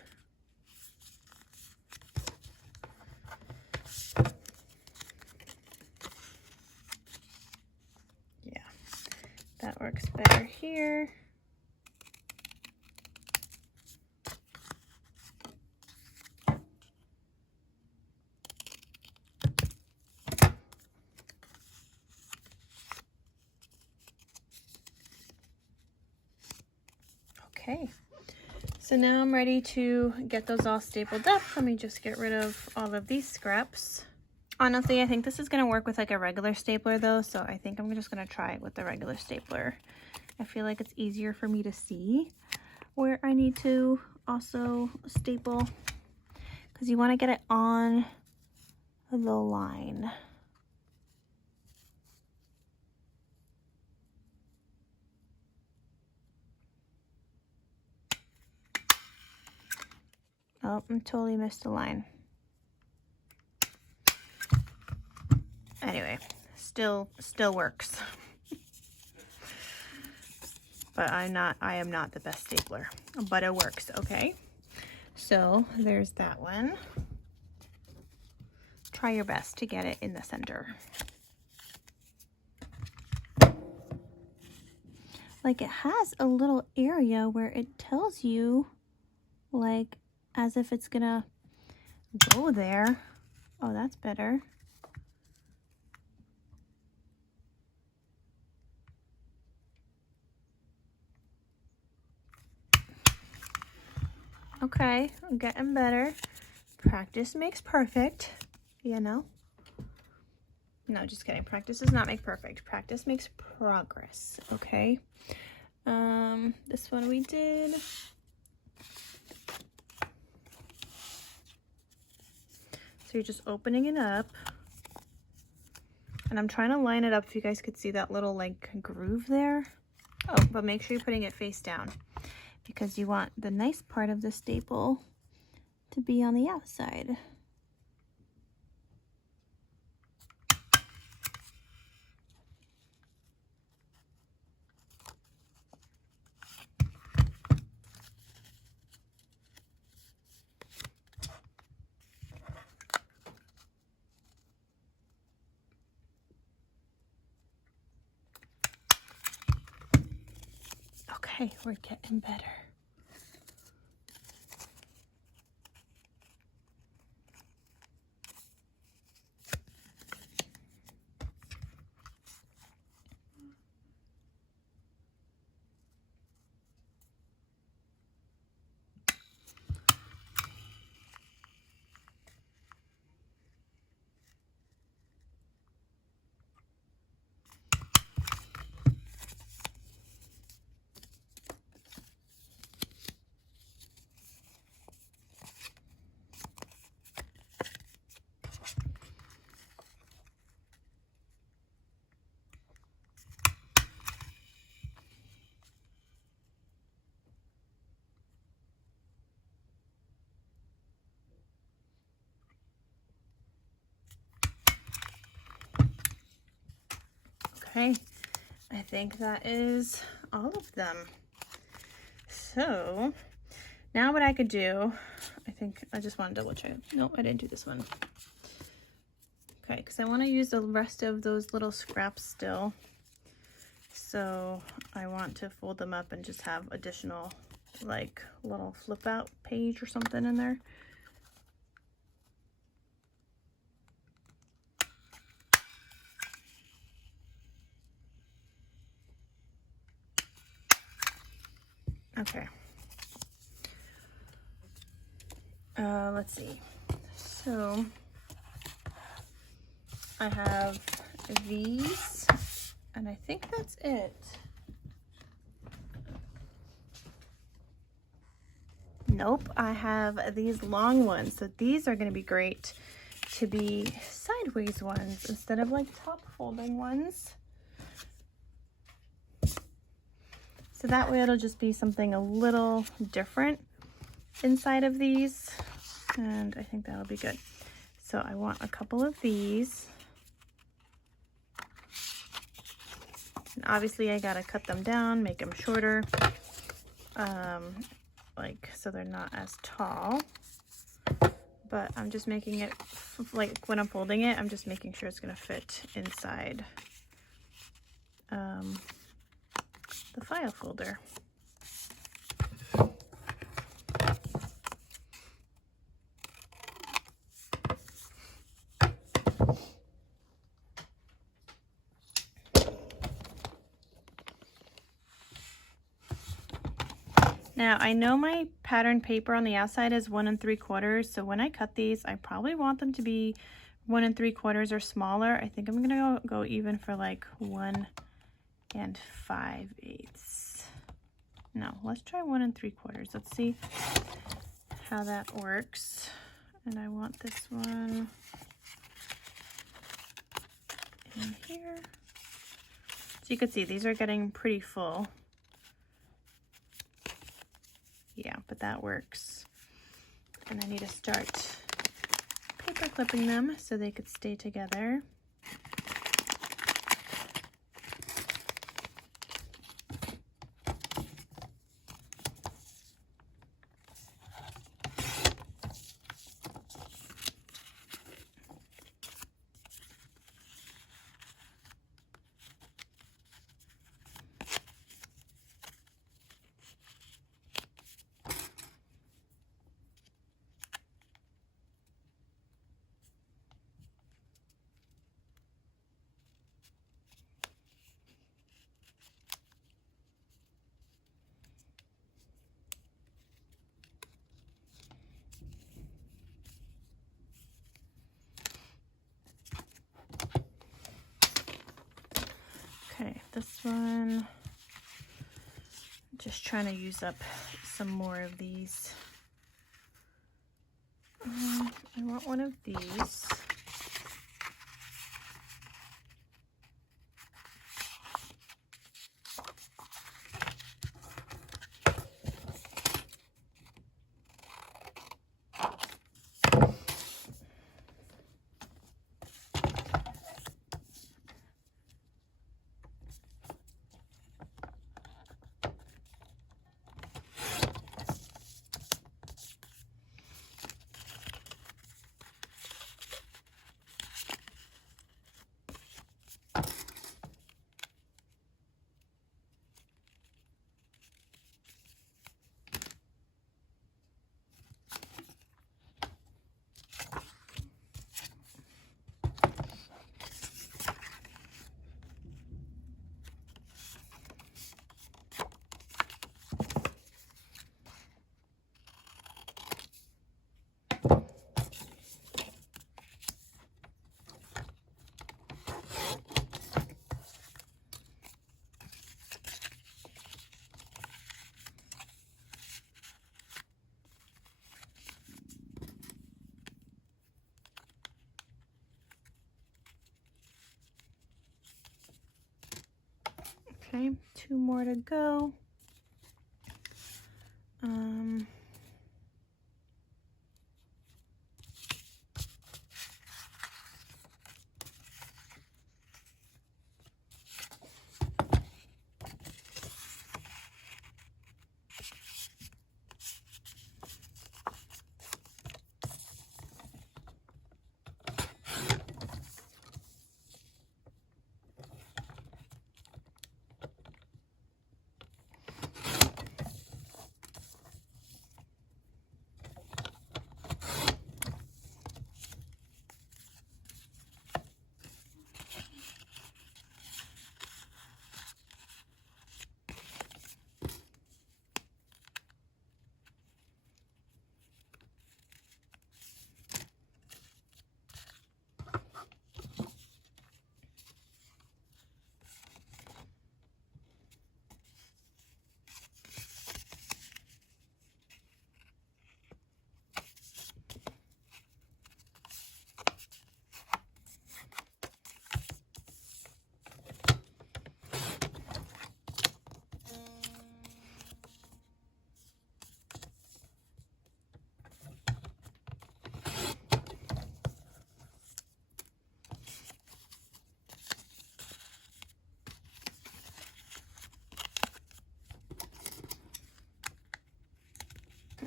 Yeah, that works better here. Okay, so now I'm ready to get those all stapled up. Let me just get rid of all of these scraps. Honestly, I think this is going to work with like a regular stapler though, so I think I'm just going to try it with the regular stapler. I feel like it's easier for me to see where I need to also staple, because you want to get it on the line. Oh, I totally missed the line. Anyway, still works. But I am not the best stapler, but it works, okay? So there's that one. Try your best to get it in the center. Like, it has a little area where it tells you, like, as if it's gonna go there. Oh, that's better. Okay, I'm getting better. Practice makes perfect, you know? No, just kidding. Practice does not make perfect. Practice makes progress, okay? This one we did. So you're just opening it up. And I'm trying to line it up if you guys could see that little like groove there. Oh, but make sure you're putting it face down, because you want the nice part of the staple to be on the outside. Okay, we're getting better. Okay, I think that is all of them. So now what I could do, I think I just want to double check. No, I didn't do this one. Okay, because I want to use the rest of those little scraps still. So I want to fold them up and just have additional like little flip out page or something in there. Okay. Let's see. So I have these, and I think that's it. Nope, I have these long ones. So these are going to be great to be sideways ones instead of like top folding ones. So that way it'll just be something a little different inside of these, and I think that'll be good. So I want a couple of these, and obviously I gotta cut them down, make them shorter, like so they're not as tall, but I'm just making it like when I'm folding it, I'm just making sure it's gonna fit inside the file folder. Now I know my pattern paper on the outside is 1 3/4, so when I cut these, I probably want them to be 1 3/4 or smaller. I think I'm gonna go even for like 1 5/8. No, let's try 1 3/4. Let's see how that works. And I want this one in here. So you can see these are getting pretty full. Yeah, but that works. And I need to start paper clipping them so they could stay together. Okay, this one, just trying to use up some more of these. I want one of these. Okay, 2 more to go.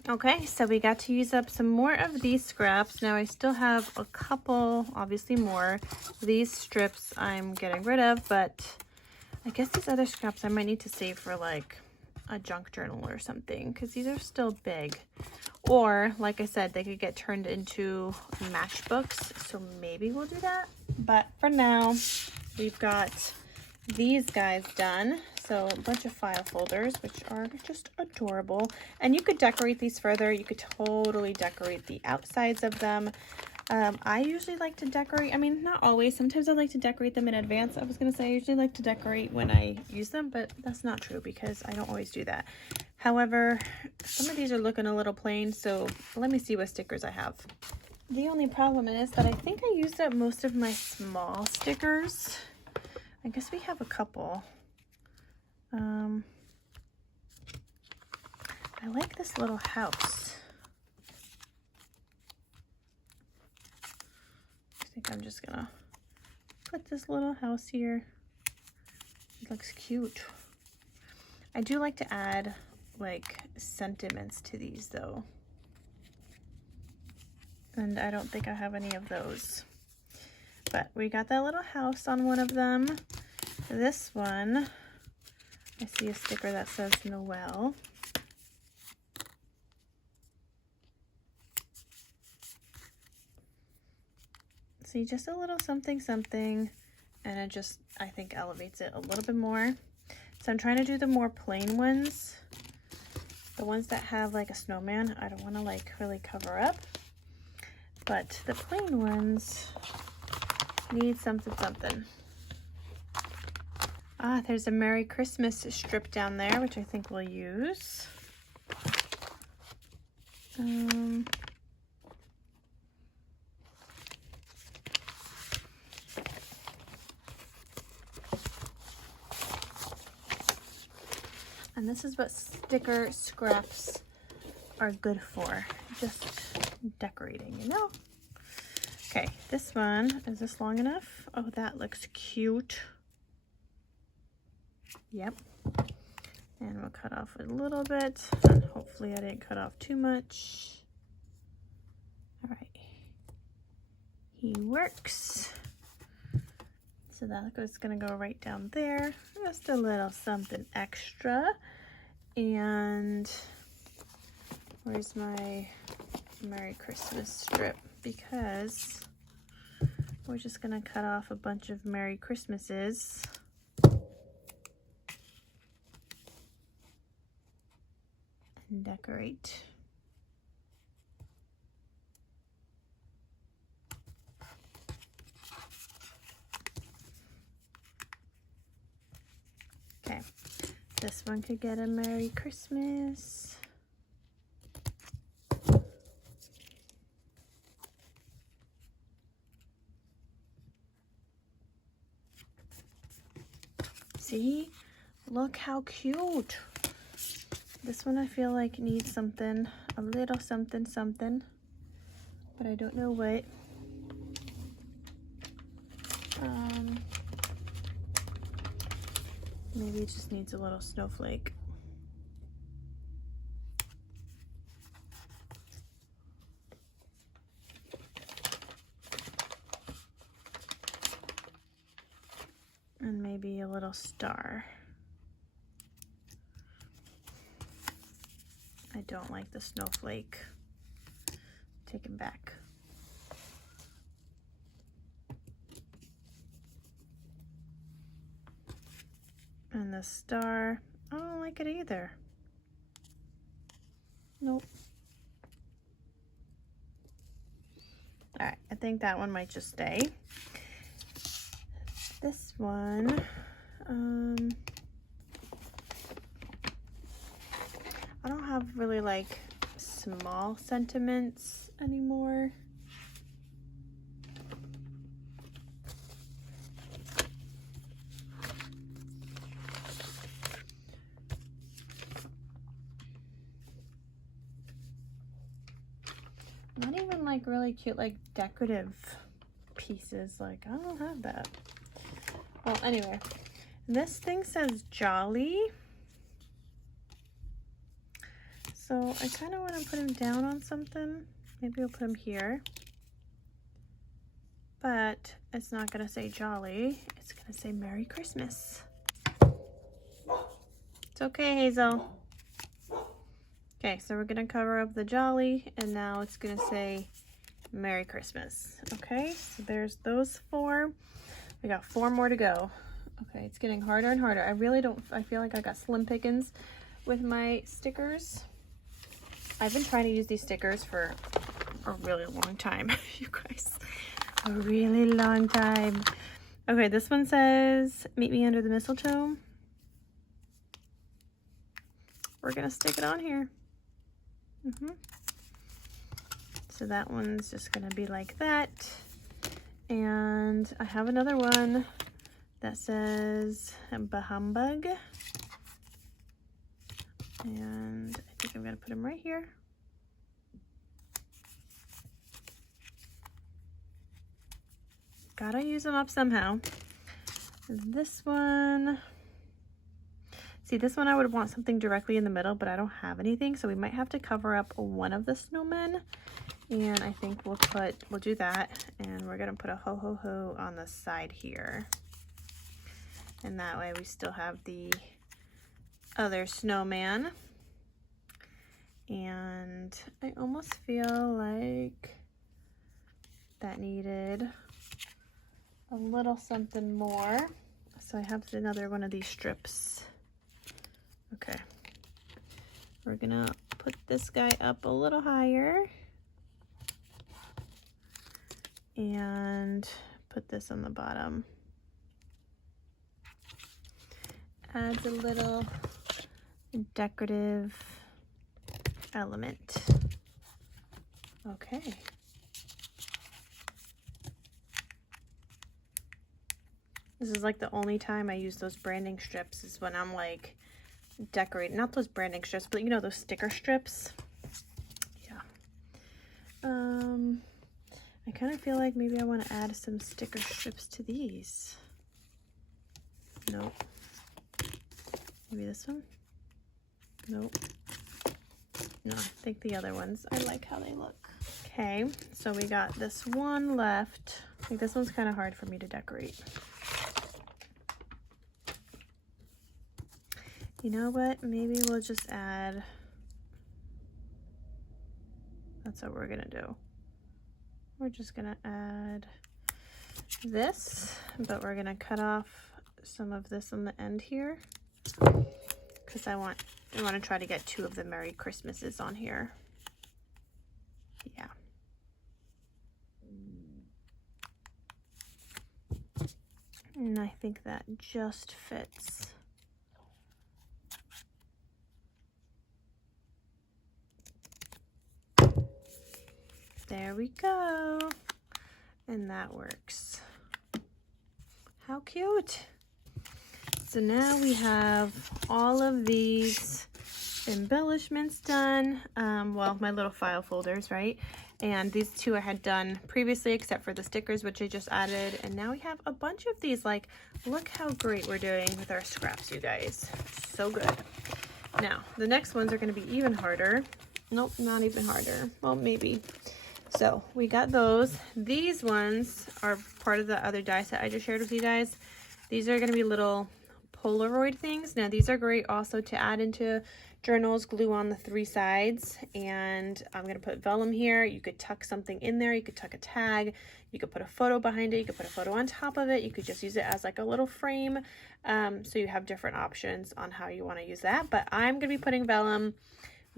Okay, so we got to use up some more of these scraps. Now I still have a couple, obviously more. These strips I'm getting rid of, but I guess these other scraps I might need to save for like a junk journal or something, because these are still big. Or, like I said, they could get turned into matchbooks, so maybe we'll do that. But for now, we've got these guys done. So a bunch of file folders, which are just adorable. And you could decorate these further. You could totally decorate the outsides of them. I usually like to decorate, I mean, not always. Sometimes I like to decorate them in advance. I was going to say I usually like to decorate when I use them, but that's not true because I don't always do that. However, some of these are looking a little plain, so let me see what stickers I have. The only problem is that I think I used up most of my small stickers. I guess we have a couple. I like this little house. I think I'm just gonna put this little house here. It looks cute. I do like to add like sentiments to these though. And I don't think I have any of those. But we got that little house on one of them. This one, I see a sticker that says Noel. See, just a little something something, and it just, I think, elevates it a little bit more. So I'm trying to do the more plain ones. The ones that have like a snowman, I don't want to like really cover up. But the plain ones need something something. Ah, there's a Merry Christmas strip down there, which I think we'll use. And this is what sticker scraps are good for, just decorating, you know? Okay, this one, is this long enough? Oh, that looks cute. Yep. And we'll cut off a little bit, and hopefully I didn't cut off too much. All right, he works. So that is gonna go right down there. Just a little something extra. And where's my Merry Christmas strip? Because we're just gonna cut off a bunch of Merry Christmases. And decorate. Okay, this one could get a Merry Christmas. See, Look how cute. This one I feel like needs something, a little something something, but I don't know what. Maybe it just needs a little snowflake. And maybe a little star. I don't like the snowflake. Take him back. And the star, I don't like it either. Nope. All right, I think that one might just stay. This one, I don't have really like small sentiments anymore. Not even like really cute, like decorative pieces. Like, I don't have that. Well, anyway, this thing says Jolly. So I kind of want to put him down on something. Maybe I'll put him here. But it's not going to say Jolly. It's going to say Merry Christmas. It's okay, Hazel. Okay, so we're going to cover up the Jolly, and now it's going to say Merry Christmas. Okay, so there's those 4. We got 4 more to go. Okay, it's getting harder and harder. I feel like I got slim pickings with my stickers. I've been trying to use these stickers for a really long time, you guys. A really long time. Okay, this one says, meet me under the mistletoe. We're gonna stick it on here. So that one's just gonna be like that. And I have another one that says Bahumbug. And I think I'm gonna put him right here. Gotta use them up somehow. This one, see, this one I would want something directly in the middle, but I don't have anything, so we might have to cover up one of the snowmen. And I think we'll do that, and we're gonna put a ho ho ho on the side here. And that way we still have the other snowman. And I almost feel like that needed a little something more. So I have another one of these strips. Okay. We're gonna put this guy up a little higher. And put this on the bottom. Adds a little decorative element. Okay. This is like the only time I use those branding strips is when I'm like decorating, not those branding strips, but you know, those sticker strips. Yeah. I kind of feel like maybe I want to add some sticker strips to these. Nope. Maybe this one? Nope. No, I think the other ones, I like how they look. Okay, so we got this one left. I think this one's kind of hard for me to decorate. You know what? Maybe we'll just add, that's what we're gonna do. We're just gonna add this, but we're gonna cut off some of this on the end here because I want to try to get 2 of the Merry Christmases on here. Yeah. And I think that just fits. There we go. And that works. How cute. So now we have all of these embellishments done. Well, my little file folders, right? And these two I had done previously, except for the stickers, which I just added. And now we have a bunch of these. Like, look how great we're doing with our scraps, you guys. So good. Now, the next ones are going to be even harder. Nope, not even harder. Well, maybe. So we got those. These ones are part of the other die set I just shared with you guys. These are going to be little Polaroid things. Now, these are great also to add into journals, glue on the 3 sides, and I'm going to put vellum here. You could tuck something in there. You could tuck a tag. You could put a photo behind it. You could put a photo on top of it. You could just use it as like a little frame. So you have different options on how you want to use that, but I'm going to be putting vellum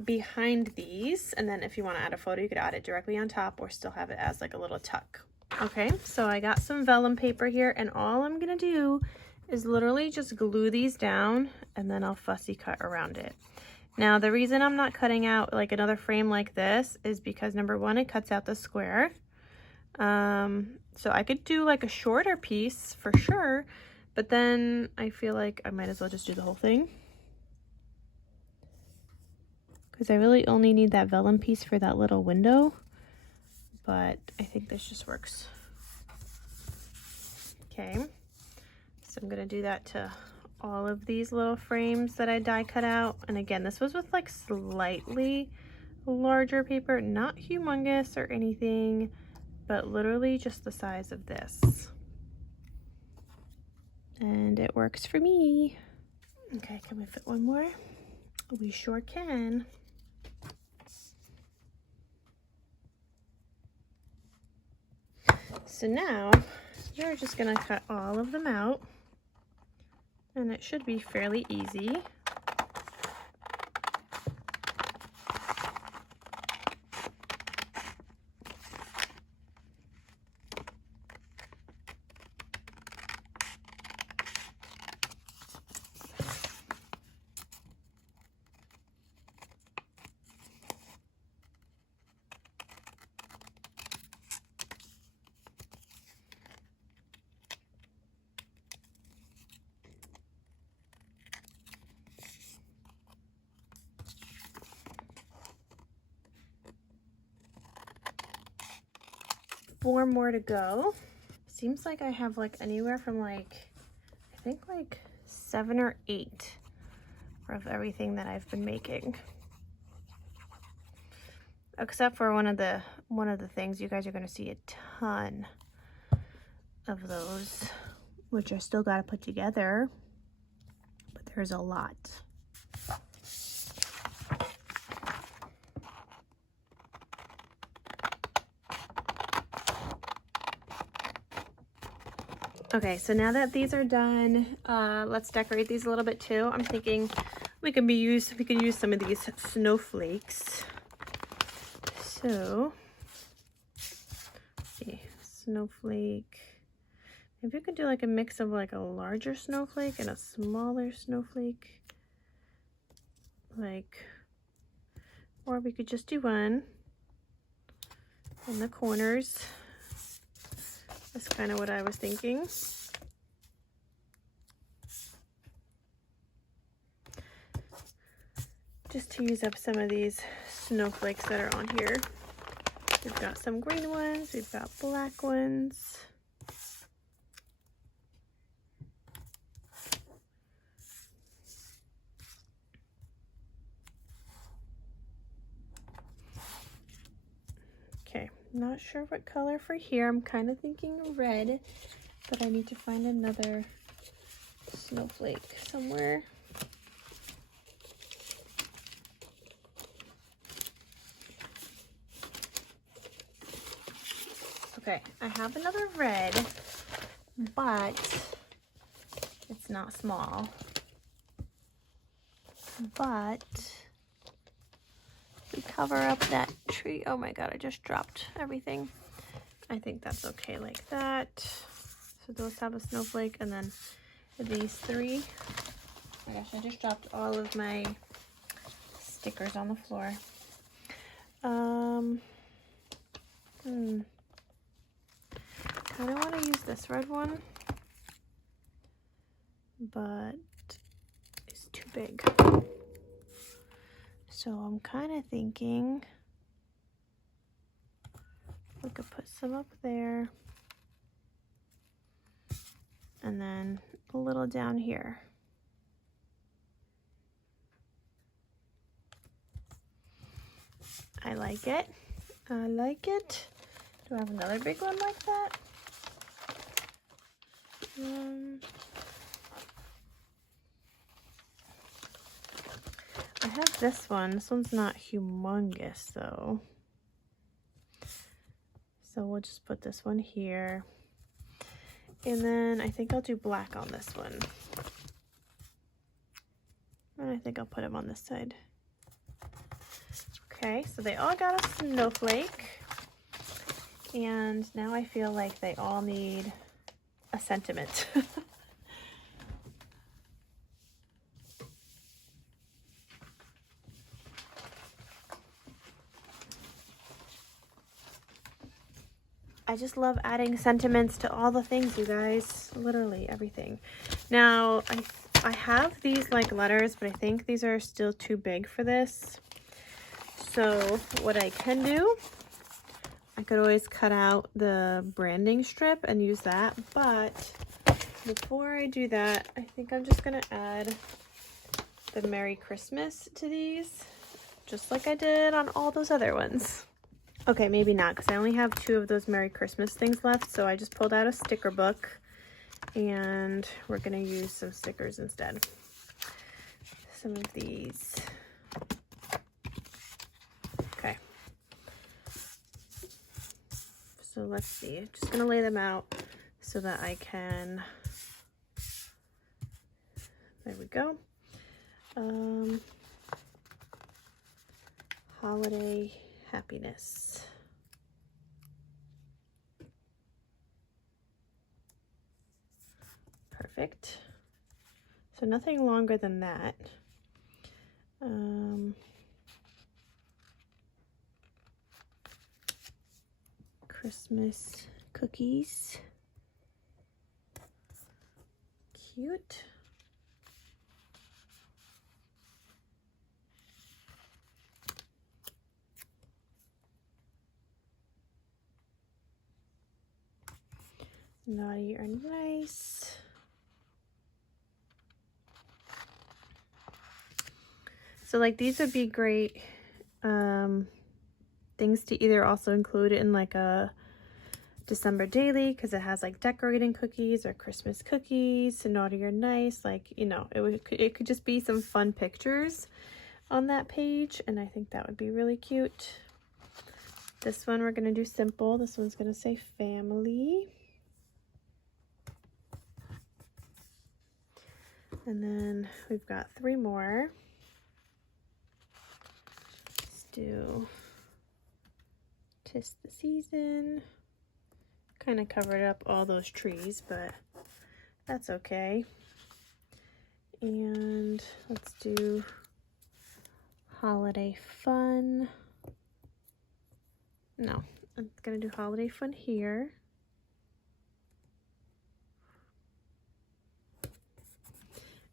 behind these, and then if you want to add a photo, you could add it directly on top or still have it as like a little tuck. Okay, so I got some vellum paper here, and all I'm going to do is literally just glue these down, and then I'll fussy cut around it. Now, the reason I'm not cutting out like another frame like this is because number one, it cuts out the square. So I could do like a shorter piece for sure, but then I feel like I might as well just do the whole thing, because I really only need that vellum piece for that little window, but I think this just works. Okay, so I'm gonna do that to all of these little frames that I die cut out. And again, this was with like slightly larger paper, not humongous or anything, but literally just the size of this. And it works for me. Okay, can we fit one more? We sure can. So now you're just gonna cut all of them out, and it should be fairly easy. Four more to go. Seems like I have like anywhere from like, I think like 7 or 8 of everything that I've been making. Except for one of the things, you guys are gonna see a ton of those, which I still gotta put together, but there's a lot. Okay, so now that these are done, let's decorate these a little bit too. I'm thinking we can use some of these snowflakes. So, let's see, snowflake. Maybe we could do like a mix of like a larger snowflake and a smaller snowflake. Like, or we could just do one in the corners. That's kind of what I was thinking. Just to use up some of these snowflakes that are on here. We've got some green ones, we've got black ones. Okay, not sure what color for here. I'm kind of thinking red, but I need to find another snowflake somewhere. Okay, I have another red, but it's not small. But we cover up that tree. Oh my god, I just dropped everything. I think that's okay like that. So those have a snowflake, and then these 3. Oh my gosh, I just dropped all of my stickers on the floor. I kind of want to use this red one. but it's too big. So I'm kind of thinking we could put some up there and then a little down here. I like it. I like it. Do I have another big one like that? I have this one. This one's not humongous though. So we'll just put this one here. And then I think I'll do black on this one. And I think I'll put them on this side. Okay, so they all got a snowflake. And now I feel like they all need a sentiment. I just love adding sentiments to all the things, you guys. Literally everything. Now, I have these like letters, but I think these are still too big for this. So what I can do, I could always cut out the branding strip and use that. But before I do that, I think I'm just gonna add the Merry Christmas to these, just like I did on all those other ones. Okay, maybe not, because I only have 2 of those Merry Christmas things left, so I just pulled out a sticker book, and we're going to use some stickers instead. Some of these. Okay. So let's see. I'm just going to lay them out so that I can... There we go. Holiday happiness. Perfect. So nothing longer than that. Christmas cookies. Cute. Naughty or nice. So like these would be great things to either also include in like a December daily, because it has like decorating cookies or Christmas cookies, naughty or nice, like, you know, it could just be some fun pictures on that page, and I think that would be really cute. This one we're going to do simple. This one's going to say family. And then we've got 3 more. Let's do tis the season. Kind of covered up all those trees, but that's okay. And let's do holiday fun. No, I'm gonna do holiday fun here.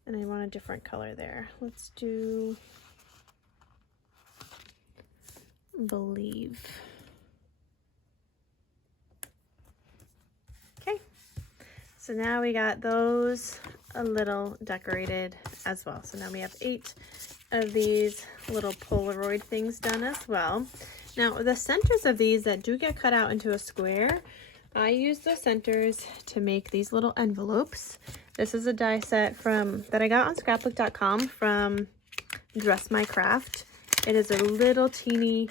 And I want a different color there. Let's do believe. Okay, so now we got those a little decorated as well. So now we have 8 of these little Polaroid things done as well. Now the centers of these that do get cut out into a square, I use those centers to make these little envelopes. This is a die set that I got on scrapbook.com from Dress My Craft. It is a little teeny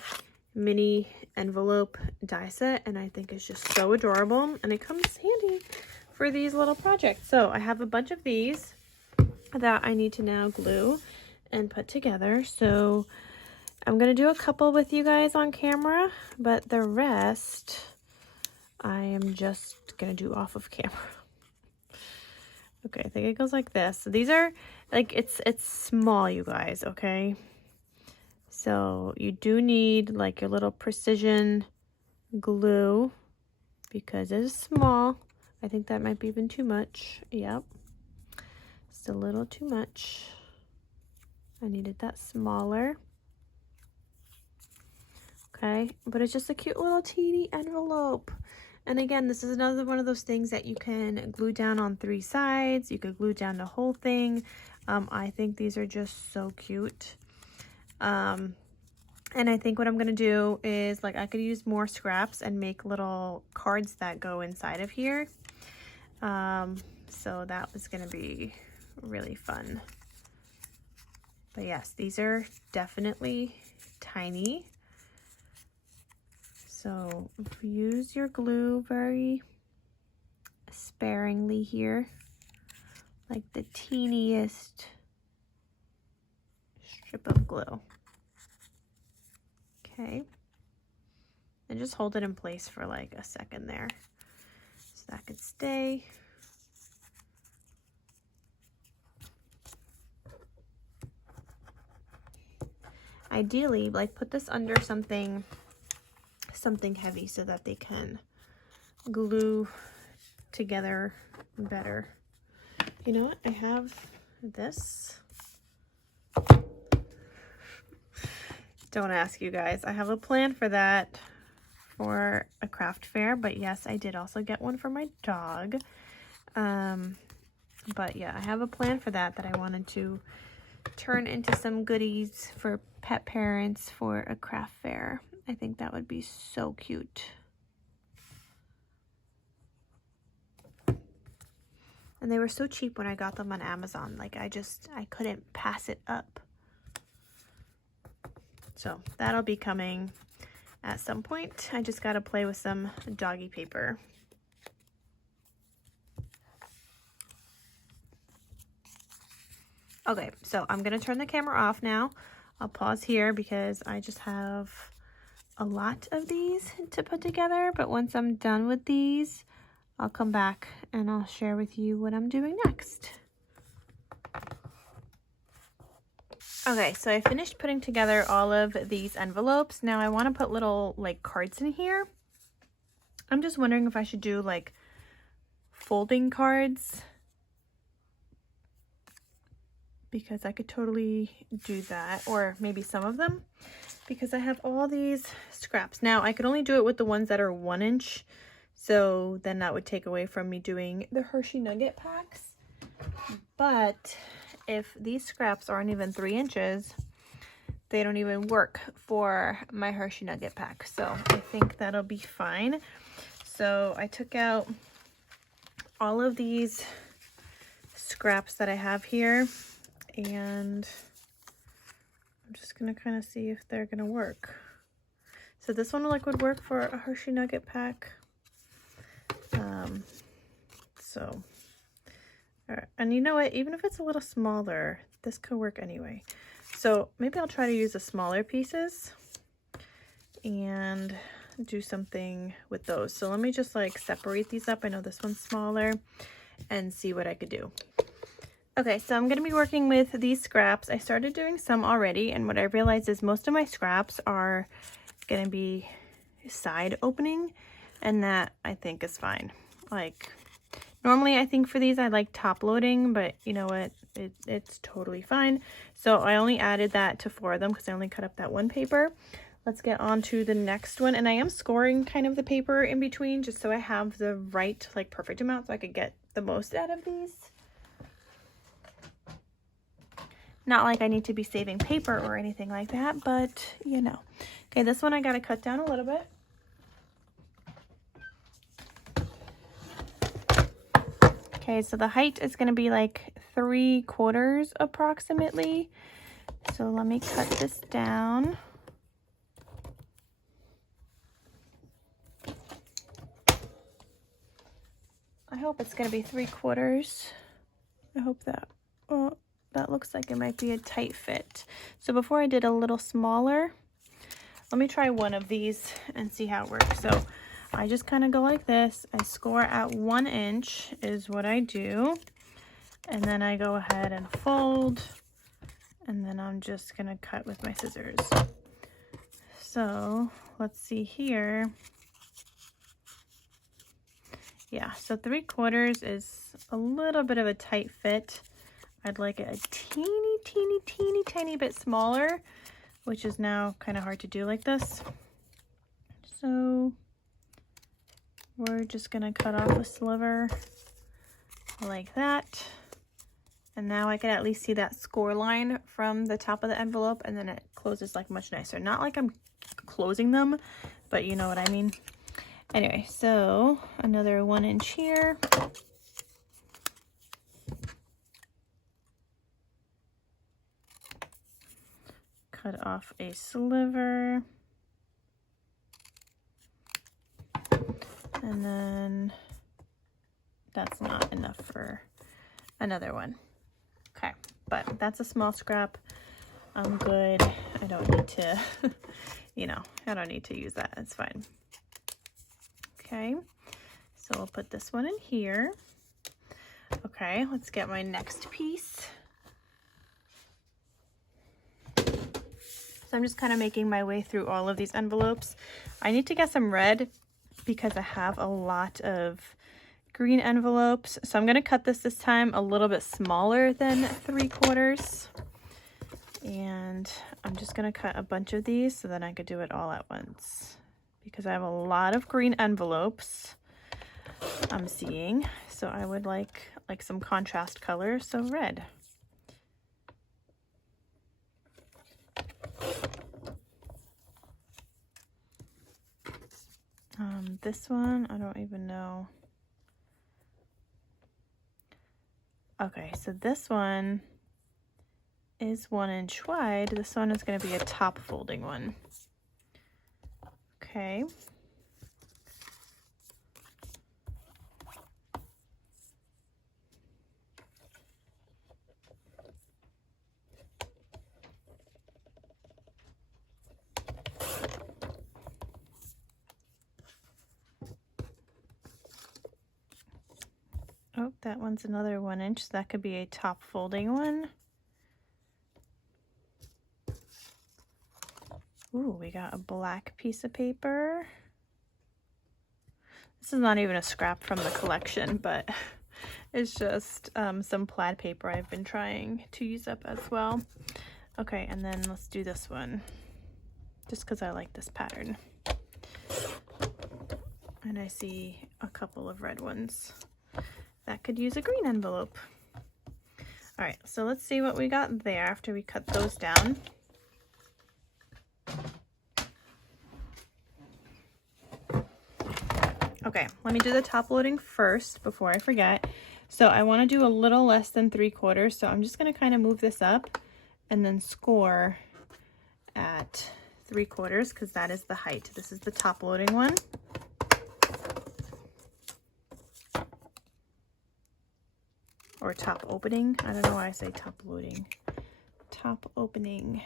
mini envelope die set, and I think it's just so adorable, and it comes handy for these little projects. So I have a bunch of these that I need to now glue and put together. So I'm going to do a couple with you guys on camera, but the rest I am just going to do off of camera. Okay, I think it goes like this. So these are like, it's small, you guys, okay? So you do need like your little precision glue because it is small. I think that might be even too much. Yep. just a little too much. I needed that smaller. Okay, but it's just a cute little teeny envelope. And again, this is another one of those things that you can glue down on 3 sides. You could glue down the whole thing. I think these are just so cute. And I think what I'm gonna do is, like, I could use more scraps and make little cards that go inside of here. So that was gonna be really fun. But yes, these are definitely tiny. So use your glue very sparingly here, like the teeniest strip of glue. Okay, and just hold it in place for like a second there so that could stay. Ideally, like, put this under something heavy so that they can glue together better. You know what? I have this. Don't ask, you guys. I have a plan for that for a craft fair, but yes, I did also get one for my dog. But yeah, I have a plan for that I wanted to turn into some goodies for pet parents for a craft fair. I think that would be so cute. And they were so cheap when I got them on Amazon. Like, I couldn't pass it up. So that'll be coming at some point. I just gotta play with some doggy paper. Okay, so I'm gonna turn the camera off now. I'll pause here because I just have a lot of these to put together, but once I'm done with these, I'll come back and I'll share with you what I'm doing next. Okay, so I finished putting together all of these envelopes. Now I want to put little, like, cards in here. I'm just wondering if I should do, like, folding cards, because I could totally do that, or maybe some of them, because I have all these scraps. Now I could only do it with the ones that are 1 inch, so then that would take away from me doing the Hershey Nugget packs. But if these scraps aren't even 3 inches, they don't even work for my Hershey Nugget pack, so I think that'll be fine. So I took out all of these scraps that I have here, and I'm just gonna kind of see if they're gonna work. So this one, like, would work for a Hershey Nugget pack. And you know what, even if it's a little smaller, this could work anyway. So maybe I'll try to use the smaller pieces and do something with those. So let me just, like, separate these up. I know this one's smaller, and see what I could do. Okay, so I'm going to be working with these scraps. I started doing some already, and what I realized is most of my scraps are going to be side opening, and that I think is fine. Like, normally I think for these I like top loading, but you know what, it's totally fine. So I only added that to 4 of them because I only cut up that one paper. Let's get on to the next one, and I am scoring kind of the paper in between just so I have the right, like, perfect amount so I could get the most out of these. Not like I need to be saving paper or anything like that, but you know. Okay, this one I gotta cut down a little bit. Okay, so the height is gonna be like 3/4 approximately. So let me cut this down. I hope it's gonna be 3/4. I hope that, well, that looks like it might be a tight fit. So before I did a little smaller, let me try one of these and see how it works. So I just kind of go like this. I score at 1 inch is what I do. And then I go ahead and fold. And then I'm just gonna cut with my scissors. So let's see here. Yeah, so 3/4 is a little bit of a tight fit. I'd like it a teeny tiny bit smaller, which is now kind of hard to do like this. So we're just gonna cut off a sliver like that. And now I can at least see that score line from the top of the envelope, and then it closes like much nicer. Not like I'm closing them, but you know what I mean. Anyway, so another 1 inch here. Cut off a sliver. And then that's not enough for another one. Okay, but that's a small scrap. I'm good. I don't need to, you know, I don't need to use that. It's fine. Okay, so we'll put this one in here. Okay, let's get my next piece. So I'm just kind of making my way through all of these envelopes. I need to get some red because I have a lot of green envelopes. So I'm going to cut this time a little bit smaller than 3/4. And I'm just going to cut a bunch of these so that I could do it all at once, because I have a lot of green envelopes I'm seeing. So I would like some contrast color, so red. This one, I don't even know. Okay, so this one is 1 inch wide. This one is going to be a top folding one. Okay. Oh, that one's another 1 inch. So that could be a top folding one. Ooh, we got a black piece of paper. This is not even a scrap from the collection, but it's just some plaid paper I've been trying to use up as well. Okay, and then let's do this one, just because I like this pattern. And I see a couple of red ones that could use a green envelope. All right, so let's see what we got there after we cut those down. Okay, let me do the top loading first before I forget. So I want to do a little less than 3/4, so I'm just going to kind of move this up and then score at 3/4 because that is the height. This is the top loading one. Or top opening. I don't know why I say top loading. Top opening.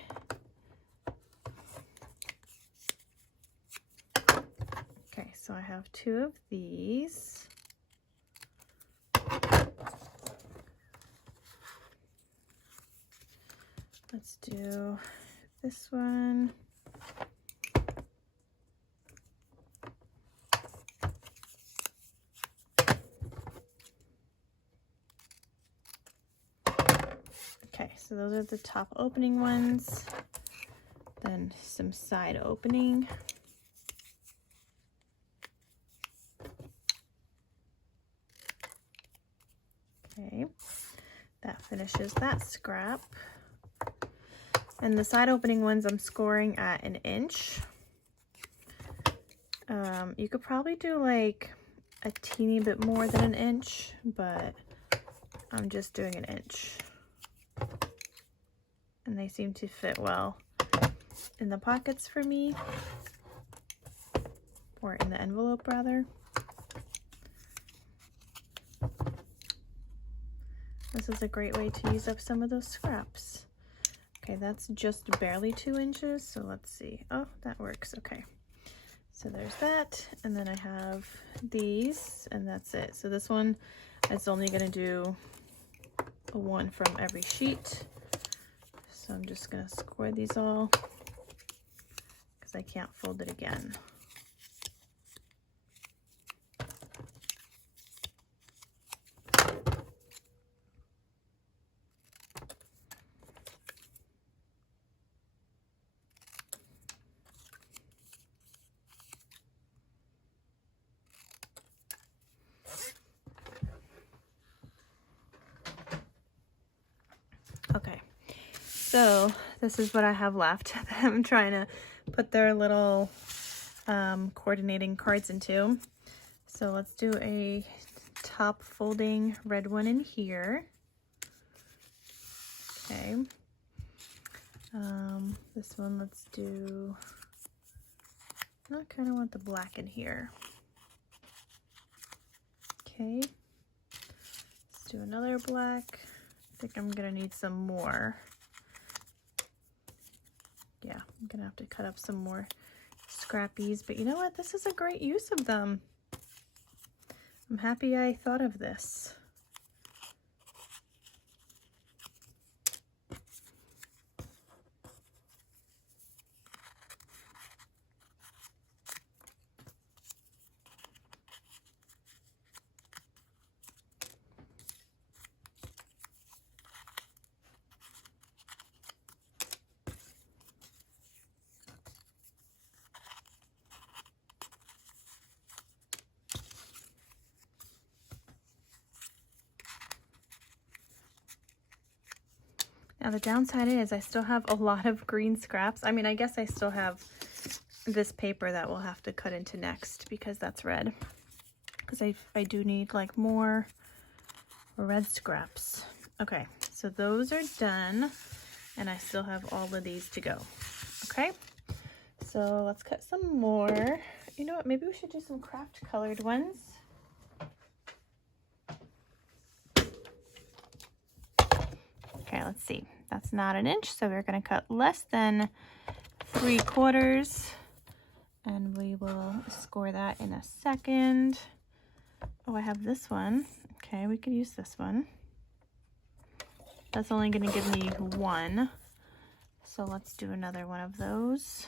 Okay, so I have 2 of these. Let's do this one. Okay, so those are the top opening ones. Then some side opening. Okay, that finishes that scrap. And the side opening ones I'm scoring at 1 inch. You could probably do like a teeny bit more than 1 inch, but I'm just doing 1 inch. And they seem to fit well in the pockets for me, or in the envelope rather. This is a great way to use up some of those scraps. Okay, that's just barely 2 inches, so let's see. Oh, that works. Okay, so there's that, and then I have these, and that's it. So this one is only going to do a 1 from every sheet. So I'm just going to score these all because I can't fold it again. So this is what I have left. I'm trying to put their little coordinating cards into. So let's do a top folding red one in here. Okay. This one, let's do, I kind of want the black in here. Okay. Let's do another black. I think I'm gonna need some more. Yeah, I'm gonna have to cut up some more scrappies, but you know what? This is a great use of them. I'm happy I thought of this. Now the downside is I still have a lot of green scraps. I mean, I guess I still have this paper that we'll have to cut into next because that's red. Because I do need like more red scraps. Okay, so those are done and I still have all of these to go. Okay, so let's cut some more. You know what, maybe we should do some craft colored ones. Okay, let's see. That's not an inch, so we're going to cut less than 3/4, and we will score that in a second. Oh, I have this one. Okay, we could use this one. That's only going to give me one, so let's do another one of those.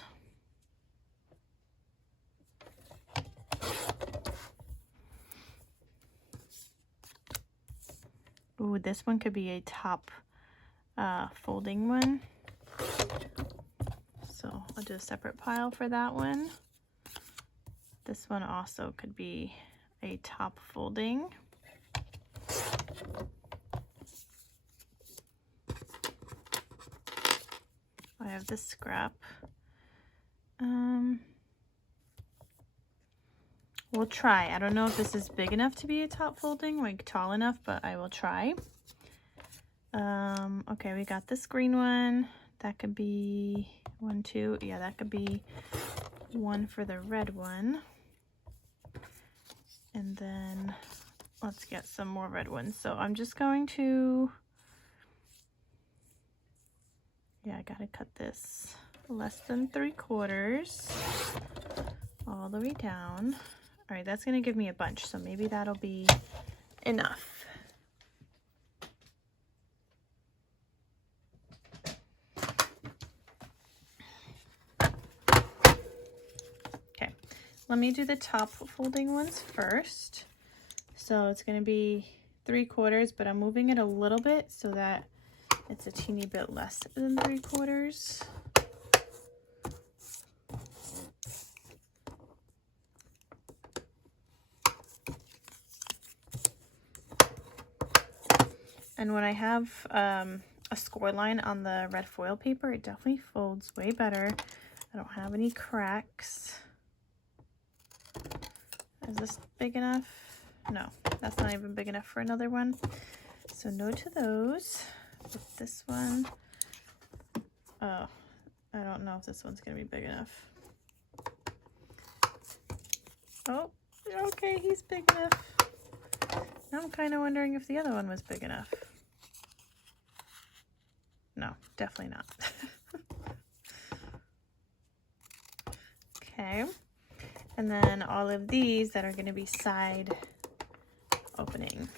Ooh, this one could be a top folding one. So I'll do a separate pile for that one. This one also could be a top folding. I have this scrap. We'll try. I don't know if this is big enough to be a top folding, like tall enough, but I will try. Okay, we got this green one. That could be 1, 2. Yeah, that could be one for the red one. And then let's get some more red ones. So I'm just going to, yeah, I gotta cut this less than 3/4 all the way down. All right, that's gonna give me a bunch, so maybe that'll be enough. Okay, let me do the top folding ones first. So it's gonna be 3/4, but I'm moving it a little bit so that it's a teeny bit less than 3/4. And when I have a score line on the red foil paper, it definitely folds way better. I don't have any cracks. Is this big enough? No, that's not even big enough for another one. So no to those. With this one, oh, I don't know if this one's gonna be big enough. Oh, okay, he's big enough. Now I'm kind of wondering if the other one was big enough. No, definitely not. Okay, and then all of these that are going to be side opening.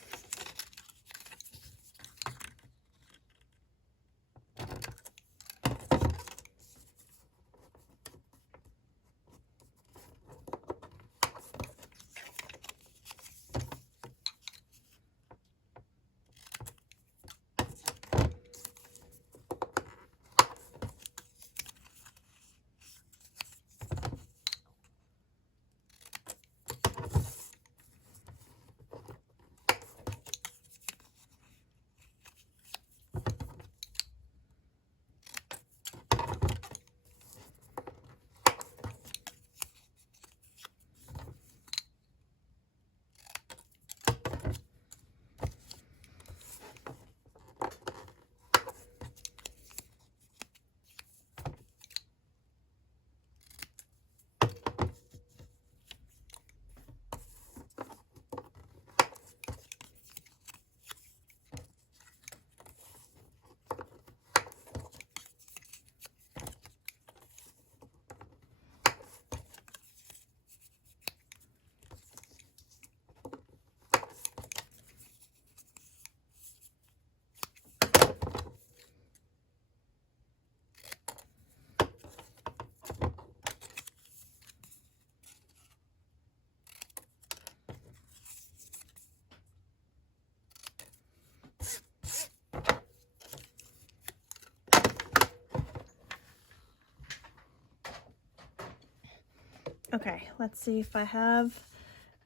Okay, let's see if I have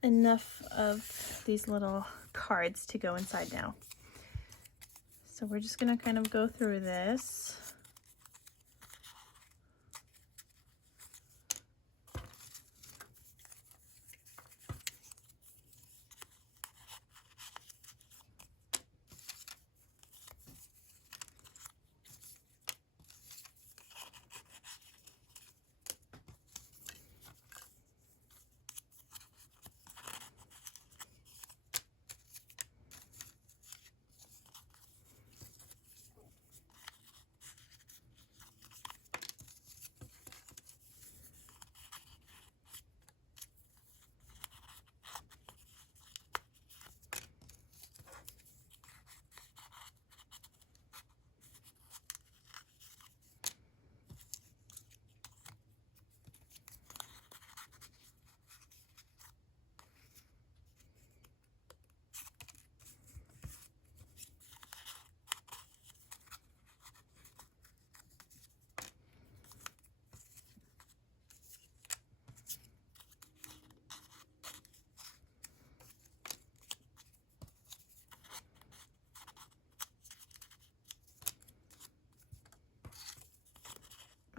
enough of these little cards to go inside now. So we're just gonna kind of go through this.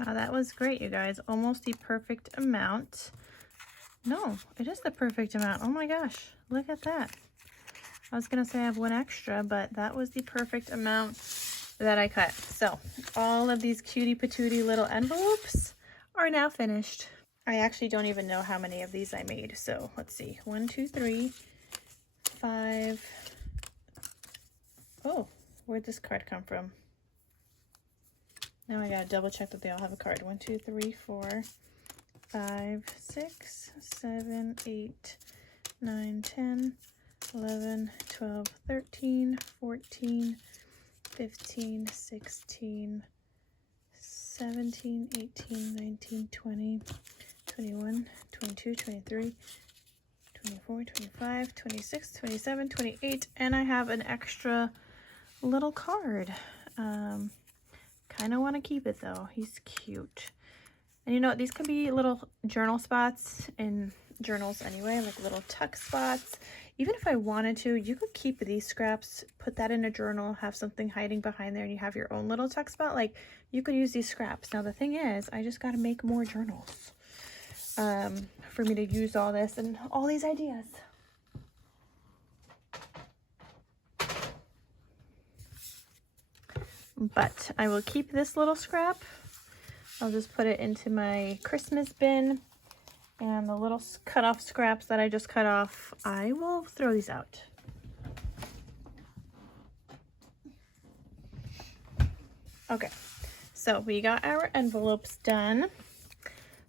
Wow, that was great, you guys. Almost the perfect amount. No, it is the perfect amount. Oh my gosh, look at that. I was gonna say I have one extra, but that was the perfect amount that I cut. So all of these cutie patootie little envelopes are now finished. I actually don't even know how many of these I made. So let's see, 1, 2, 3, 5. Oh, where'd this card come from? Now I gotta double check that they all have a card. 1, 2, 3, 4, 5, 6, 7, 8, 9, 10, 11, 12, 13, 14, 15, 16, 17, 18, 19, 20, 21, 22, 23, 24, 25, 26, 27, 28, and I have an extra little card. Kind of want to keep it though. He's cute. And you know, these can be little journal spots in journals anyway, like little tuck spots. Even if I wanted to, you could keep these scraps, put that in a journal, have something hiding behind there, and you have your own little tuck spot. Like, you could use these scraps. Now, the thing is, I just got to make more journals for me to use all this and all these ideas. But I will keep this little scrap. I'll just put it into my Christmas bin. And the little cut off scraps that I just cut off, I will throw these out. Okay, so we got our envelopes done.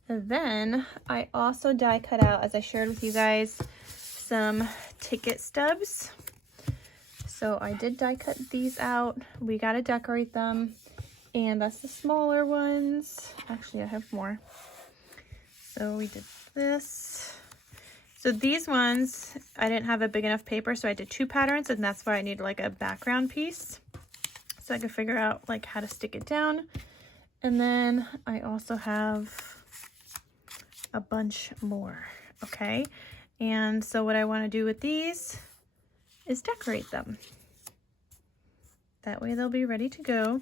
Then I also die cut out, as I shared with you guys, some ticket stubs. So I did die cut these out. We got to decorate them. And that's the smaller ones. Actually, I have more. So we did this. So these ones, I didn't have a big enough paper, so I did 2 patterns, and that's why I needed like a background piece so I could figure out like how to stick it down. And then I also have a bunch more, okay? And so what I want to do with these is decorate them. That way they'll be ready to go,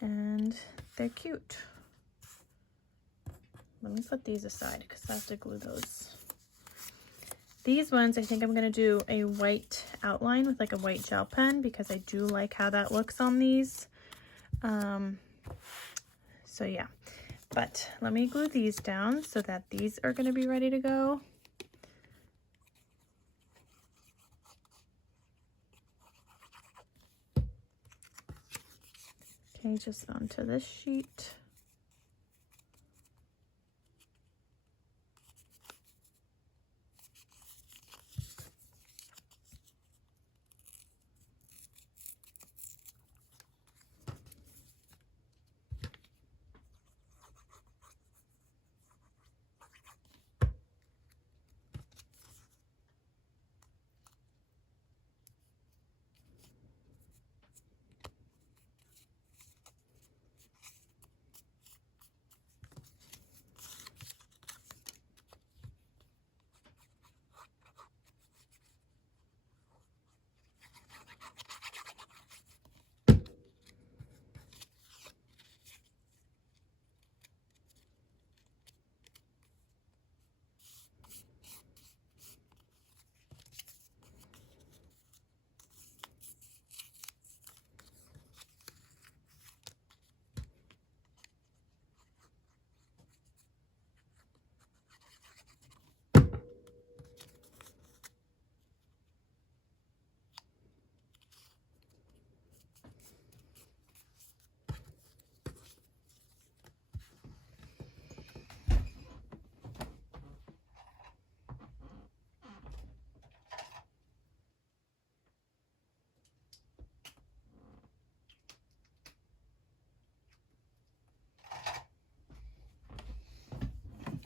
and they're cute. Let me put these aside because I have to glue those. These ones, I think I'm going to do a white outline with like a white gel pen because I do like how that looks on these. So yeah, but let me glue these down so that these are going to be ready to go. Okay, just onto this sheet.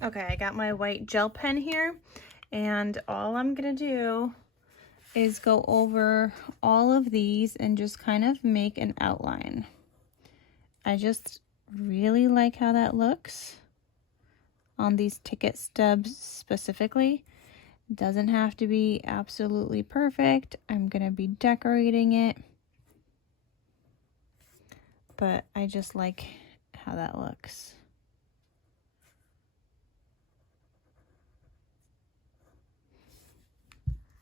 Okay, I got my white gel pen here, and all I'm gonna do is go over all of these and just kind of make an outline. I just really like how that looks on these ticket stubs specifically. It doesn't have to be absolutely perfect. I'm gonna be decorating it, but I just like how that looks.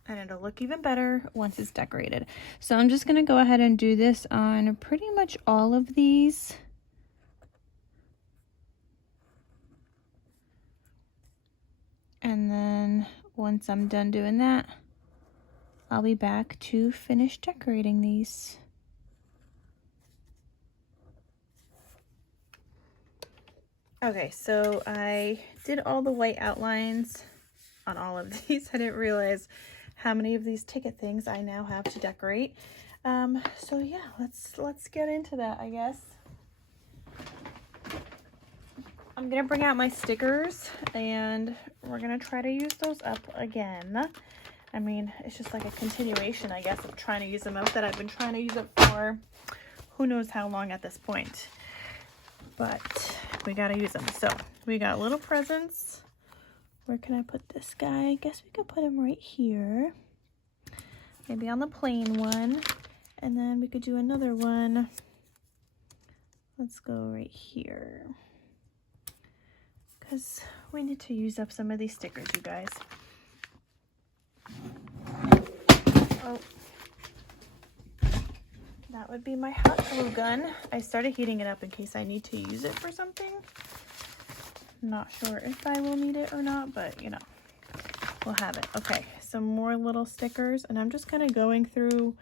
And it'll look even better once it's decorated. So I'm just gonna go ahead and do this on pretty much all of these. And then once I'm done doing that, I'll be back to finish decorating these. Okay, so I did all the white outlines on all of these. I didn't realize how many of these ticket things I now have to decorate. So yeah, let's get into that, I guess. I'm gonna bring out my stickers and we're gonna try to use those up again. I mean, it's just like a continuation, I guess, of trying to use them up that I've been trying to use up for who knows how long at this point. But we gotta use them. So we got little presents. Where can I put this guy? I guess we could put him right here. Maybe on the plain one. And then we could do another one. Let's go right here. Because we need to use up some of these stickers, you guys. Oh. That would be my hot glue gun. I started heating it up in case I need to use it for something. Not sure if I will need it or not, but you know, we'll have it. Okay, some more little stickers, and I'm just kind of going through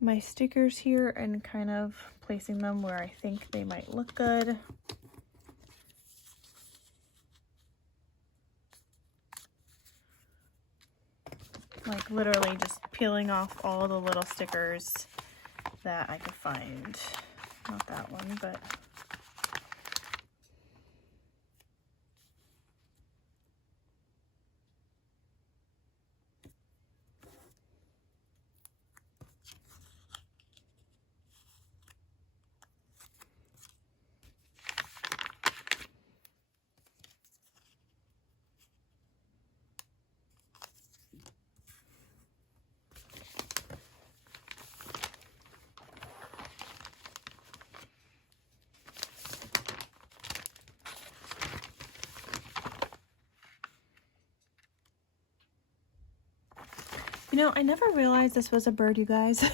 my stickers here and kind of placing them where I think they might look good. Like literally just peeling off all the little stickers that I could find. Not that one, but you know, I never realized this was a bird, you guys.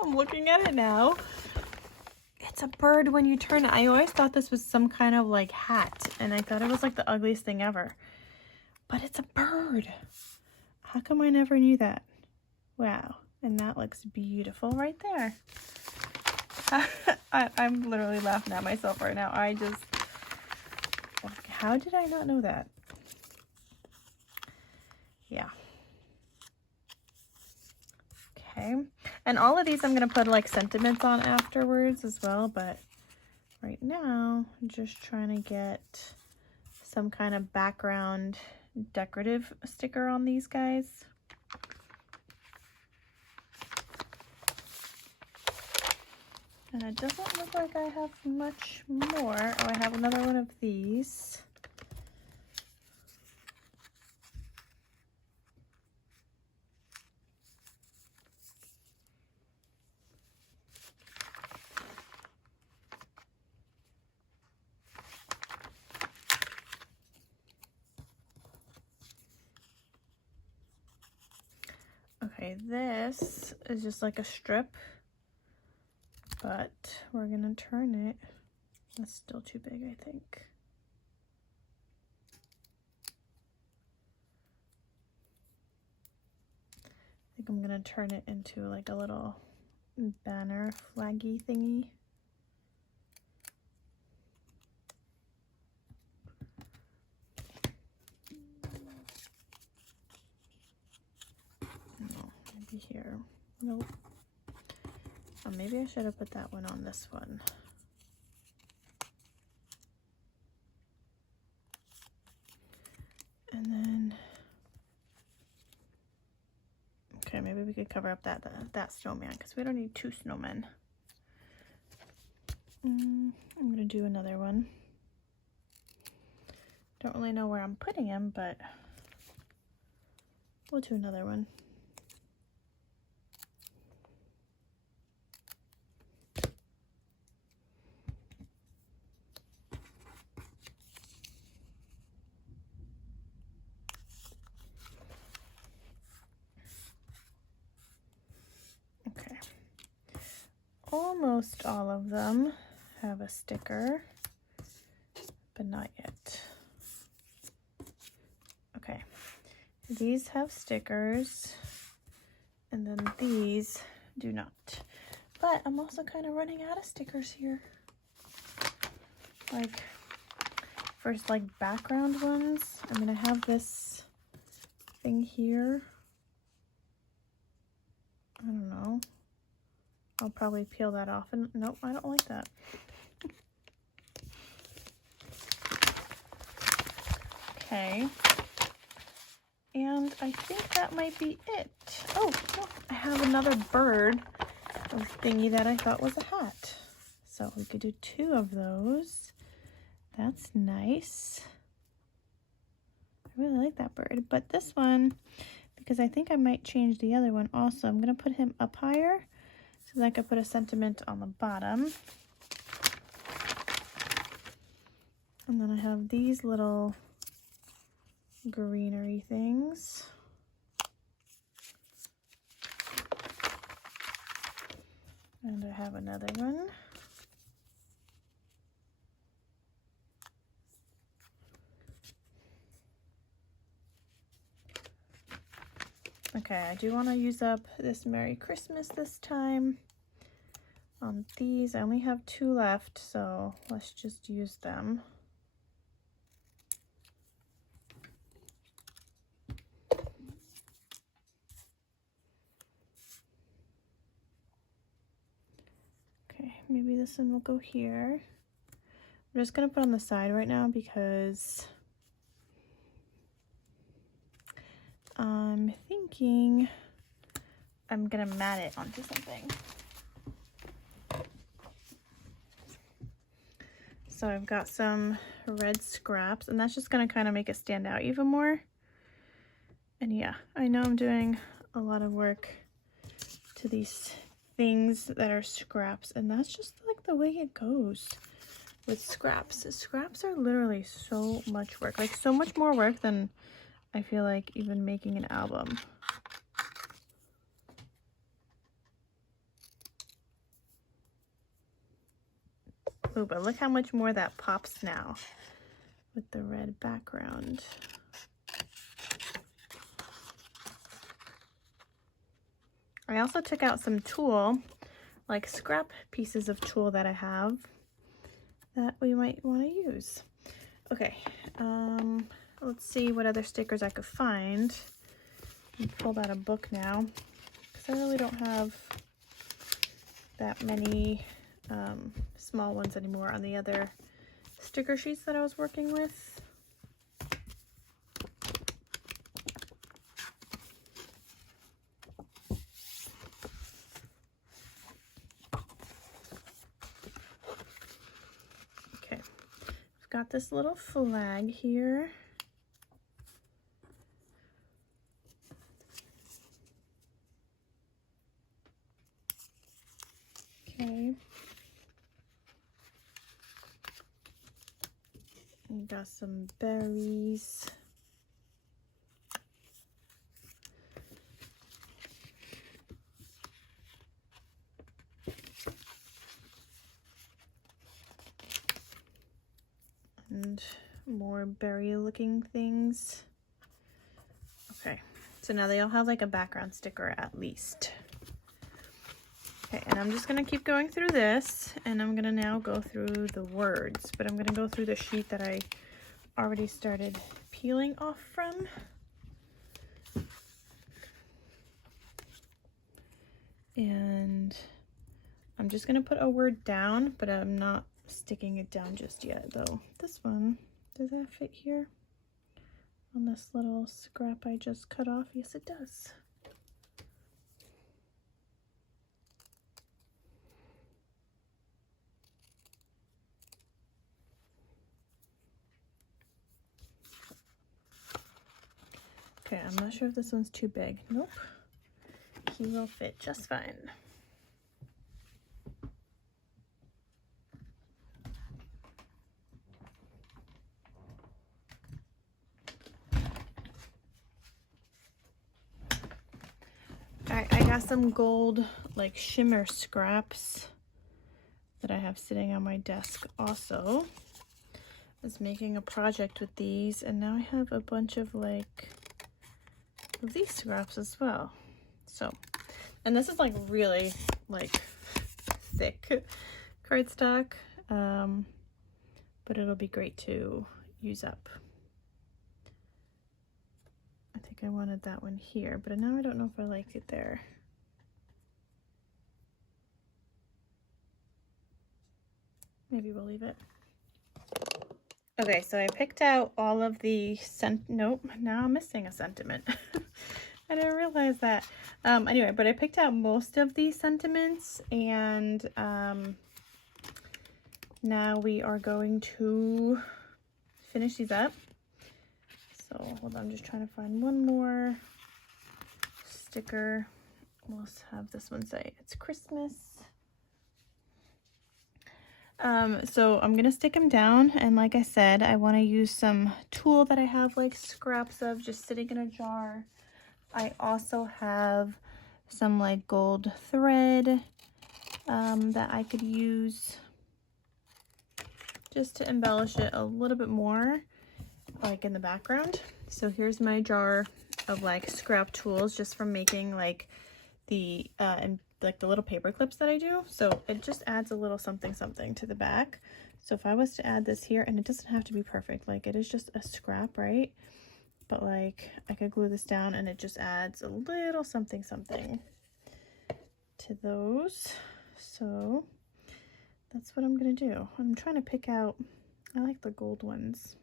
I'm looking at it now. It's a bird when you turn it. I always thought this was some kind of like hat, and I thought it was like the ugliest thing ever. But it's a bird. How come I never knew that? Wow. And that looks beautiful right there. I'm literally laughing at myself right now. How did I not know that? Yeah. Okay. And all of these I'm going to put like sentiments on afterwards as well, but right now I'm just trying to get some kind of background decorative sticker on these guys. And it doesn't look like I have much more. Oh, I have another one of these. Okay, this is just like a strip, but we're gonna turn it. That's still too big, I think. I think I'm gonna turn it into like a little banner flaggy thingy. No, maybe here. Nope. Oh, maybe I should have put that one on this one. And then, okay, maybe we could cover up that snowman because we don't need 2 snowmen. I'm gonna do another one. Don't really know where I'm putting him, but we'll do another one. Okay. Almost all of them have a sticker, but not yet. Okay. These have stickers, and then these do not. But I'm also kind of running out of stickers here. Like, first, like background ones. I'm gonna have this thing here. I don't know. I'll probably peel that off. And nope, I don't like that. Okay. And I think that might be it. Oh, look, I have another bird thingy that I thought was a hat. So we could do 2 of those. That's nice. I really like that bird. But this one, because I think I might change the other one also, I'm going to put him up higher so that I could put a sentiment on the bottom. And then I have these little greenery things. And I have another one. Okay, I do want to use up this Merry Christmas this time. On these, I only have 2 left, so let's just use them. Okay, maybe this one will go here. I'm just gonna put on the side right now because I'm thinking I'm gonna mat it onto something. So I've got some red scraps, and that's just gonna kind of make it stand out even more. And yeah, I know I'm doing a lot of work to these things that are scraps, and that's just like the way it goes with scraps. Scraps are literally so much work, like so much more work than I feel like even making an album. Ooh, but look how much more that pops now with the red background. I also took out some tulle, like scrap pieces of tulle that I have that we might want to use. Okay, let's see what other stickers I could find. I pulled out a book now because I really don't have that many small ones anymore on the other sticker sheets that I was working with. Okay, I've got this little flag here. Okay. And got some berries. And more berry looking things. Okay, so now they all have like a background sticker at least. Okay, and I'm just gonna keep going through this, and I'm gonna now go through the words, but I'm gonna go through the sheet that I already started peeling off from. And I'm just gonna put a word down, but I'm not sticking it down just yet though. This one, does that fit here? on this little scrap I just cut off? Yes, it does. Okay, I'm not sure if this one's too big. Nope. He will fit just fine. Alright, I got some gold like shimmer scraps that I have sitting on my desk also. I was making a project with these, and now I have a bunch of like these scraps as well. So, and this is like really like thick cardstock, but it'll be great to use up. I think I wanted that one here, but now I don't know if I like it there. Maybe we'll leave it. Okay, so I picked out all of the nope, now I'm missing a sentiment. I didn't realize that. Anyway, but I picked out most of these sentiments, and now we are going to finish these up. So hold on, I'm just trying to find one more sticker. We'll have this one say it's Christmas. So I'm gonna stick them down, and like I said, I want to use some tulle that I have like scraps of just sitting in a jar. I also have some like gold thread that I could use just to embellish it a little bit more, like in the background. So here's my jar of like scrap tools just from making like the like the little paper clips that I do. So it just adds a little something something to the back. So if I was to add this here, and it doesn't have to be perfect, like it is just a scrap, right? But like I could glue this down and it just adds a little something something to those. So that's what I'm gonna do. I'm trying to pick out, I like the gold ones,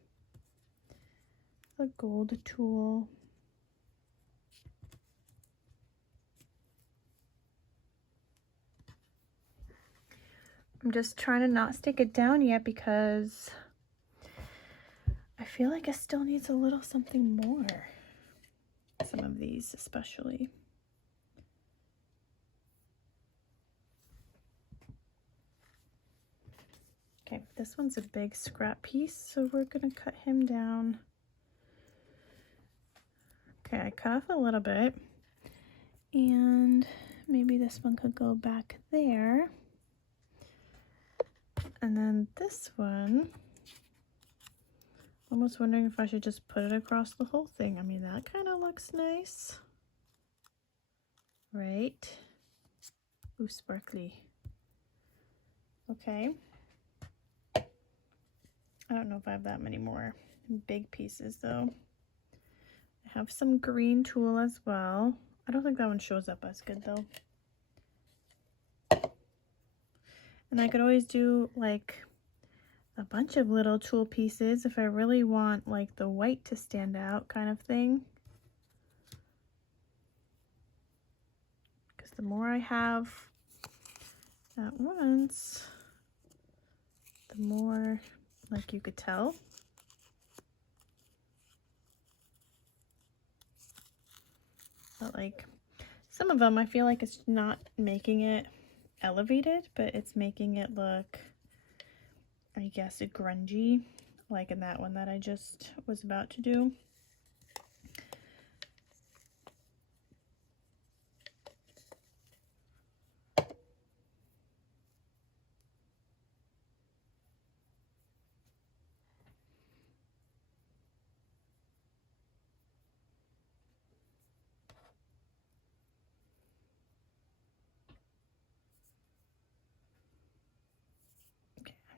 the gold tulle. I'm just trying to not stick it down yet because I feel like it still needs a little something more. Some of these especially. Okay, this one's a big scrap piece, so we're gonna cut him down. Okay, I cut off a little bit, and maybe this one could go back there. And then this one, almost wondering if I should just put it across the whole thing. I mean, that kind of looks nice, right? Ooh, sparkly. Okay. I don't know if I have that many more big pieces though. I have some green tulle as well. I don't think that one shows up as good though. And I could always do like a bunch of little tulle pieces if I really want like the white to stand out kind of thing. Because the more I have at once, the more like you could tell. But like some of them I feel like it's not making it elevated, but it's making it look, I guess, grungy, like in that one that I just was about to do.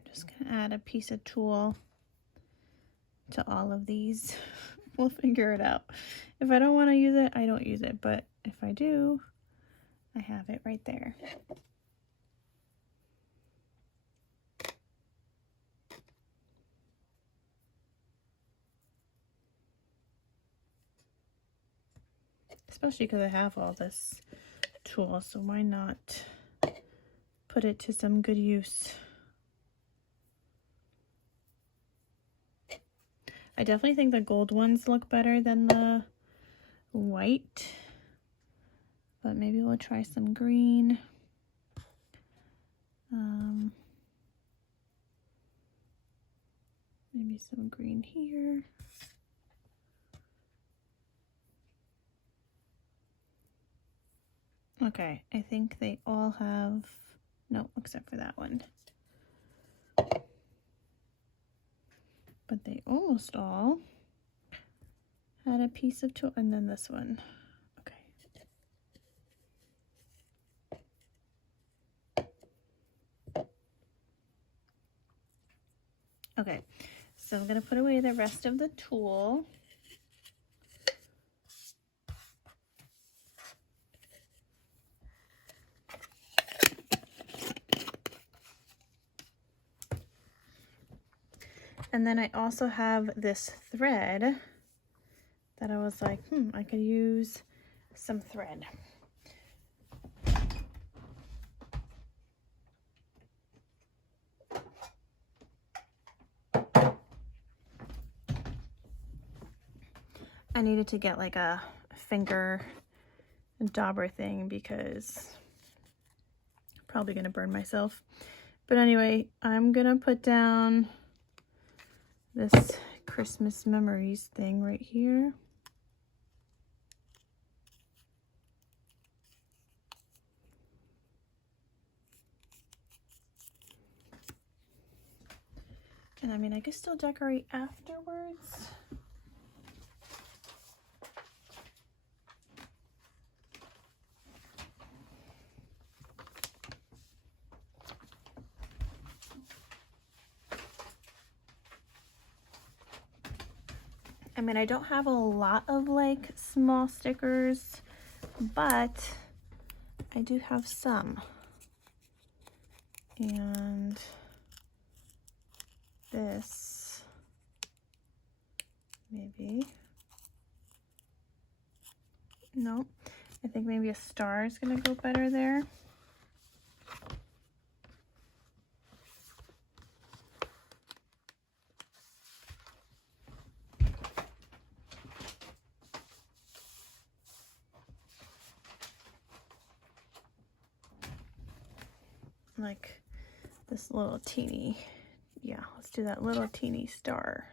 Just gonna add a piece of tulle to all of these. We'll figure it out. If I don't want to use it, I don't use it, but if I do, I have it right there. especially because I have all this tool, so why not put it to some good use. I definitely think the gold ones look better than the white, but maybe we'll try some green. Maybe some green here. Okay, I think they all have, no, except for that one. But they almost all had a piece of tool, and then this one. Okay. Okay, so I'm gonna put away the rest of the tool. And then I also have this thread that I was like, I could use some thread. I needed to get like a finger dauber thing because I'm probably gonna burn myself. But anyway, I'm gonna put down this Christmas memories thing right here. And I mean, I could still decorate afterwards. I mean, I don't have a lot of like small stickers, but I do have some. And this, maybe. No, I think maybe a star is gonna go better there. Like this little teeny, yeah, let's do that little teeny star.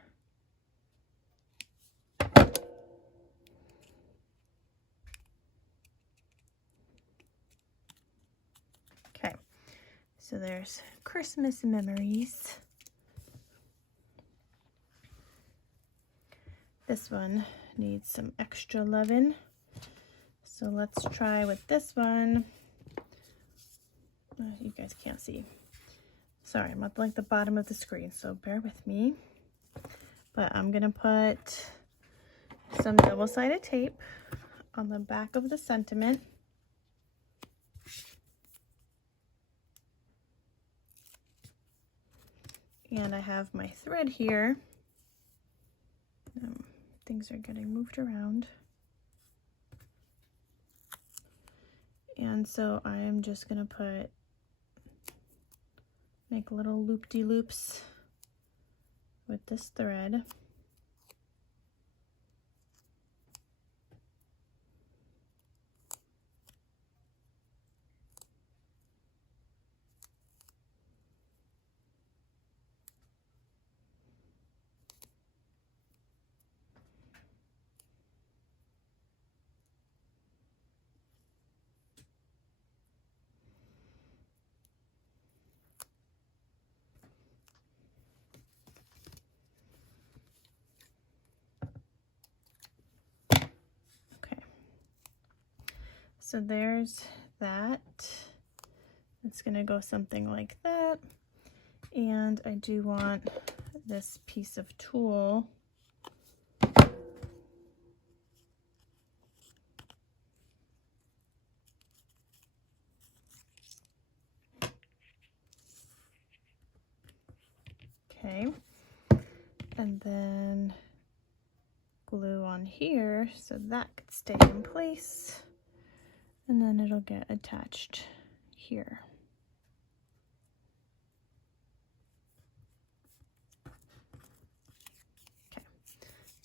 Okay, so there's Christmas memories. This one needs some extra loving, so let's try with this one. You guys can't see. Sorry, I'm at like the bottom of the screen, so bear with me. But I'm gonna put some double-sided tape on the back of the sentiment. And I have my thread here. Things are getting moved around. And so I am just gonna make little loop-de-loops with this thread. So there's that. It's gonna go something like that. And I do want this piece of tulle okay, and then glue on here so that could stay in place, and then it'll get attached here. Okay,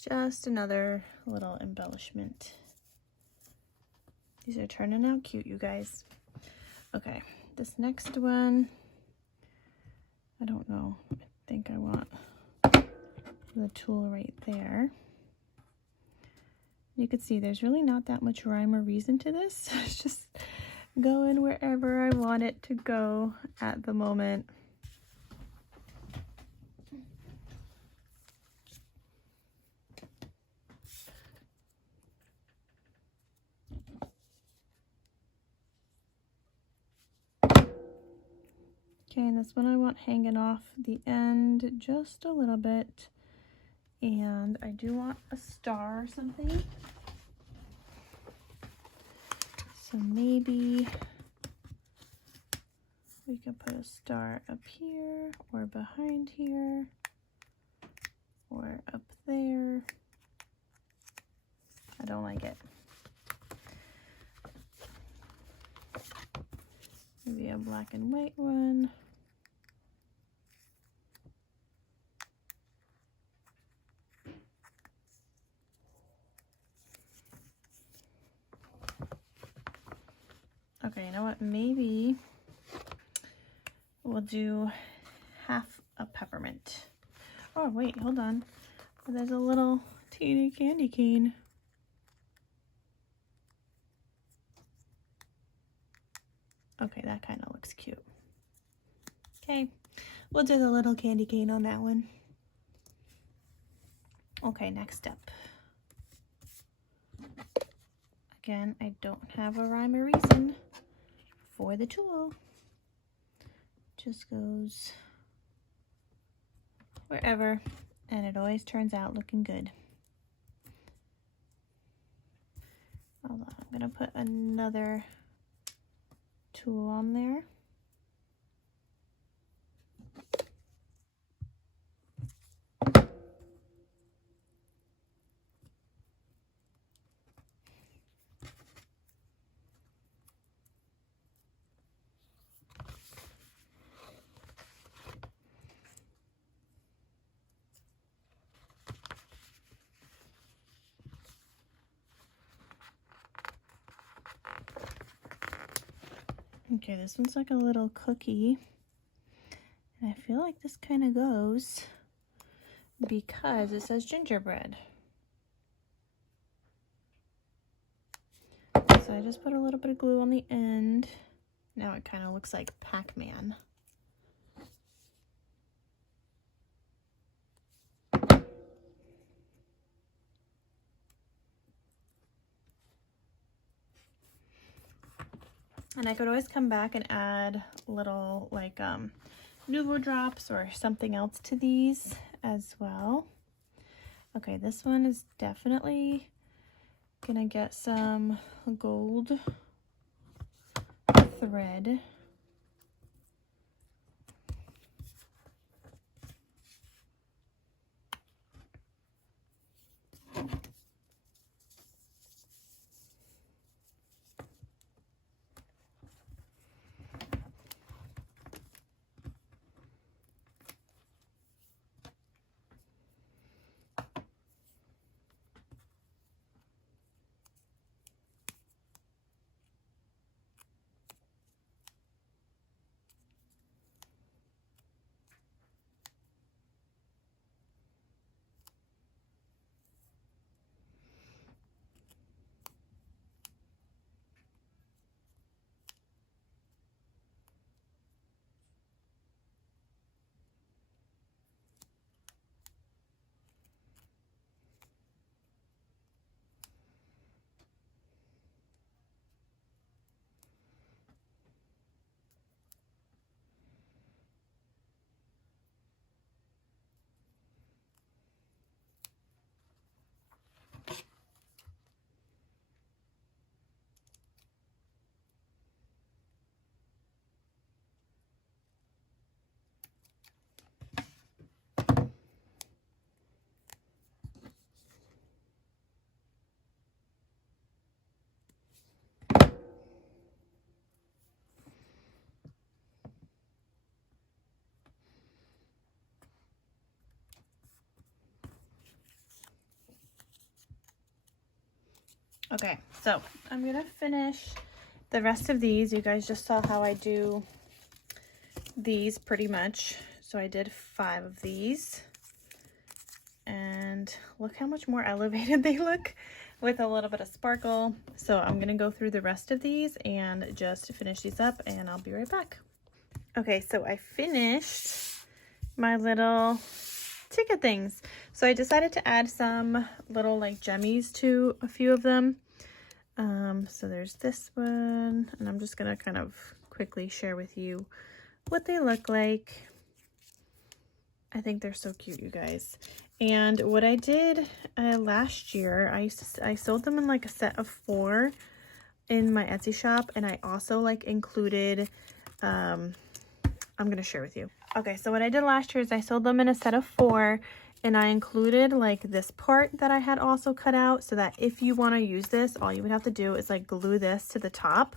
just another little embellishment. These are turning out cute, you guys. Okay, this next one, I don't know, I think I want the tool right there. You can see there's really not that much rhyme or reason to this. It's just going wherever I want it to go at the moment. Okay, and this one I want hanging off the end just a little bit. And I do want a star or something. So maybe we could put a star up here or behind here or up there. I don't like it. Maybe a black and white one. Okay, you know what? Maybe we'll do half a peppermint. Oh, wait, hold on. There's a little teeny candy cane. Okay, that kind of looks cute. Okay, we'll do the little candy cane on that one. Okay, next up. Again, I don't have a rhyme or reason for the tool. Just goes wherever, and it always turns out looking good. Hold on, I'm gonna put another tool on there. Okay, this one's like a little cookie. And I feel like this kind of goes because it says gingerbread. So I just put a little bit of glue on the end. Now it kind of looks like Pac-Man. And I could always come back and add little like Nouveau drops or something else to these as well. Okay, this one is definitely gonna get some gold thread. Okay, so I'm gonna finish the rest of these. You guys just saw how I do these pretty much. So I did 5 of these. And look how much more elevated they look with a little bit of sparkle. So I'm gonna go through the rest of these and just finish these up, and I'll be right back. Okay, so I finished my little ticket things. So I decided to add some little like jemmies to a few of them. So there's this one, and I'm just gonna kind of quickly share with you what they look like. I think they're so cute, you guys. And what I did last year, I sold them in like a set of 4 in my Etsy shop, and I also like included, I'm gonna share with you. Okay, so what I did last year is I sold them in a set of 4, and I included like this part that I had also cut out, so that if you want to use this, all you would have to do is like glue this to the top,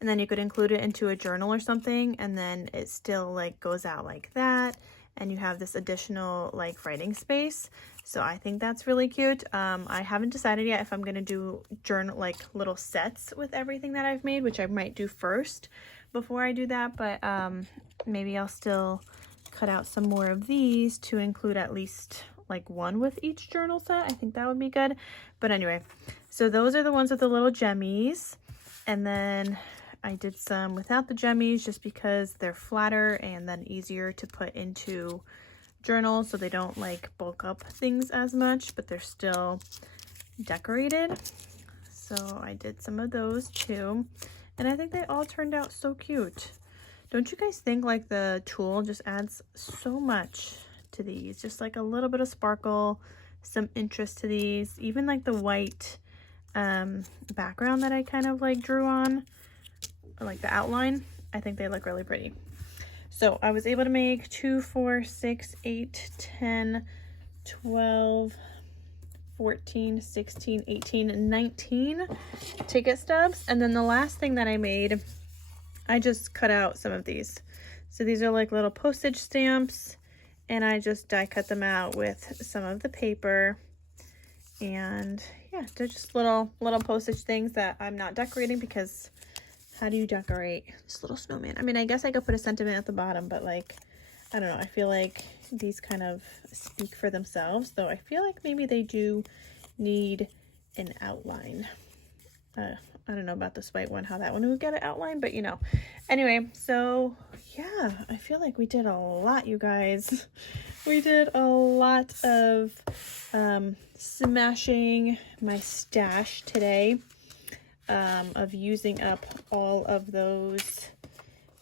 and then you could include it into a journal or something, and then it still like goes out like that, and you have this additional like writing space. So I think that's really cute. I haven't decided yet if I'm gonna do journal like little sets with everything that I've made, which I might do first before I do that, but maybe I'll still cut out some more of these to include at least like 1 with each journal set. I think that would be good. But anyway, so those are the ones with the little jemmies, and then I did some without the jemmies just because they're flatter and then easier to put into journals, so they don't like bulk up things as much, but they're still decorated. So I did some of those too, and I think they all turned out so cute. Don't you guys think like the tulle just adds so much to these? Just like a little bit of sparkle, some interest to these, even like the white background that I kind of like drew on, like the outline. I think they look really pretty. So I was able to make 2, 4, 6, 8, 10, 12, 14, 16, 18, 19 ticket stubs. And then the last thing that I made, I just cut out some of these. So these are like little postage stamps, and I just die cut them out with some of the paper. And yeah, they're just little postage things that I'm not decorating, because how do you decorate this little snowman? I mean, I guess I could put a sentiment at the bottom, but like, I don't know. I feel like these kind of speak for themselves, though I feel like maybe they do need an outline. I don't know about this white one, how that one would get an outline, but you know. Anyway, so yeah, I feel like we did a lot, you guys. We did a lot of smashing my stash today, of using up all of those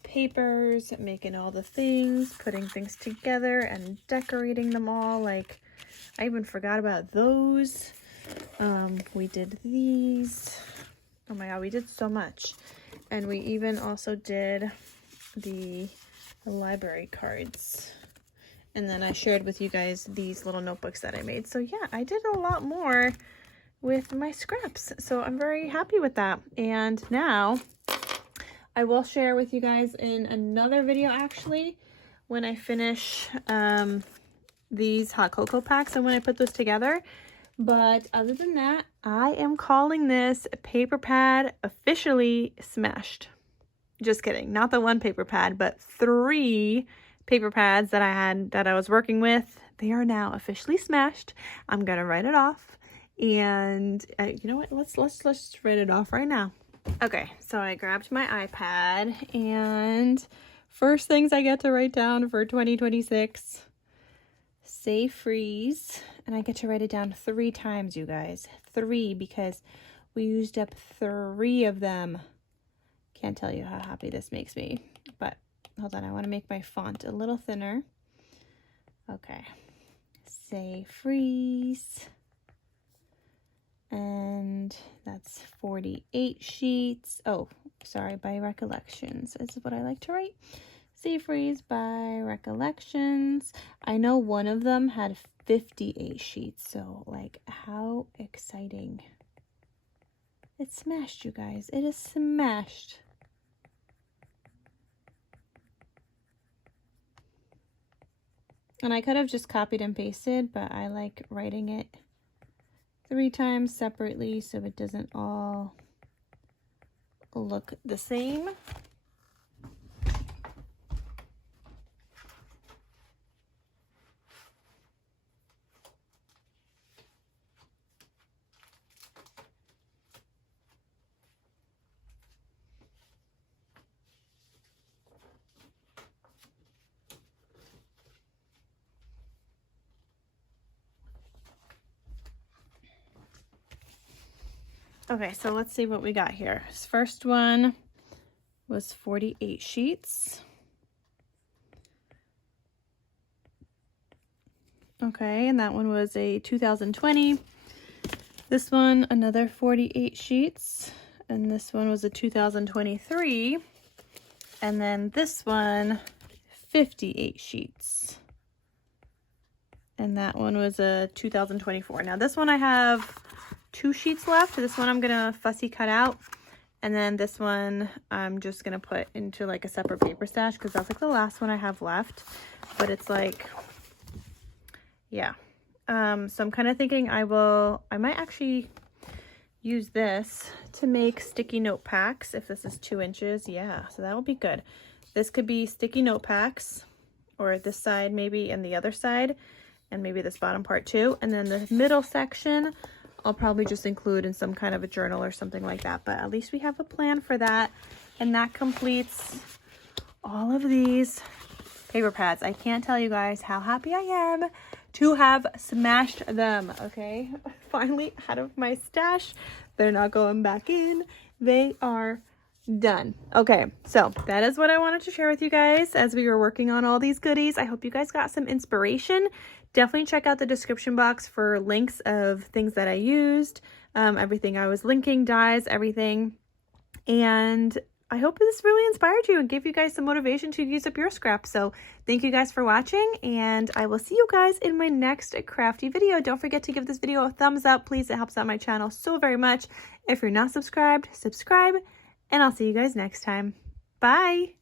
papers, making all the things, putting things together and decorating them all. Like, I even forgot about those. We did these. Oh my god, we did so much. And we even also did the library cards. And then I shared with you guys these little notebooks that I made. So yeah, I did a lot more with my scraps. So I'm very happy with that. And now I will share with you guys in another video, actually, when I finish these hot cocoa packs and when I put those together. But other than that, I am calling this paper pad officially smashed. Just kidding. Not the one paper pad, but 3 paper pads that I was working with. They are now officially smashed. I'm gonna write it off, and you know what? Let's write it off right now. Okay, so I grabbed my iPad, and first things I get to write down for 2026: say freeze. And I get to write it down 3 times, you guys. 3, because we used up 3 of them. Can't tell you how happy this makes me. But hold on, I want to make my font a little thinner. Okay. Say freeze. And that's 48 sheets. Oh, sorry, by Recollections is what I like to write. Say freeze by Recollections. I know one of them had 58 sheets, so like, how exciting. It's smashed, you guys. It is smashed. And I could have just copied and pasted, but I like writing it 3 times separately so it doesn't all look the same. Okay, so let's see what we got here. This first one was 48 sheets. Okay, and that one was a 2020. This one, another 48 sheets. And this one was a 2023. And then this one, 58 sheets. And that one was a 2024. Now this one I have 2 sheets left. This one I'm gonna fussy cut out, and then this one I'm just gonna put into like a separate paper stash because that's like the last one I have left. But it's like, yeah. So I'm kind of thinking I might actually use this to make sticky note packs if this is 2 inches. Yeah, so that will be good. This could be sticky note packs, or this side maybe and the other side, and maybe this bottom part too. And then the middle section I'll probably just include in some kind of a journal or something like that, but at least we have a plan for that. And that completes all of these paper pads. I can't tell you guys how happy I am to have smashed them. Okay, finally out of my stash. They're not going back in. They are done. Okay, so that is what I wanted to share with you guys as we were working on all these goodies. I hope you guys got some inspiration. Definitely check out the description box for links of things that I used, everything I was linking, dies, everything. And I hope this really inspired you and gave you guys some motivation to use up your scraps. So thank you guys for watching, and I will see you guys in my next crafty video. Don't forget to give this video a thumbs up, please. It helps out my channel so very much. If you're not subscribed, subscribe, and I'll see you guys next time. Bye!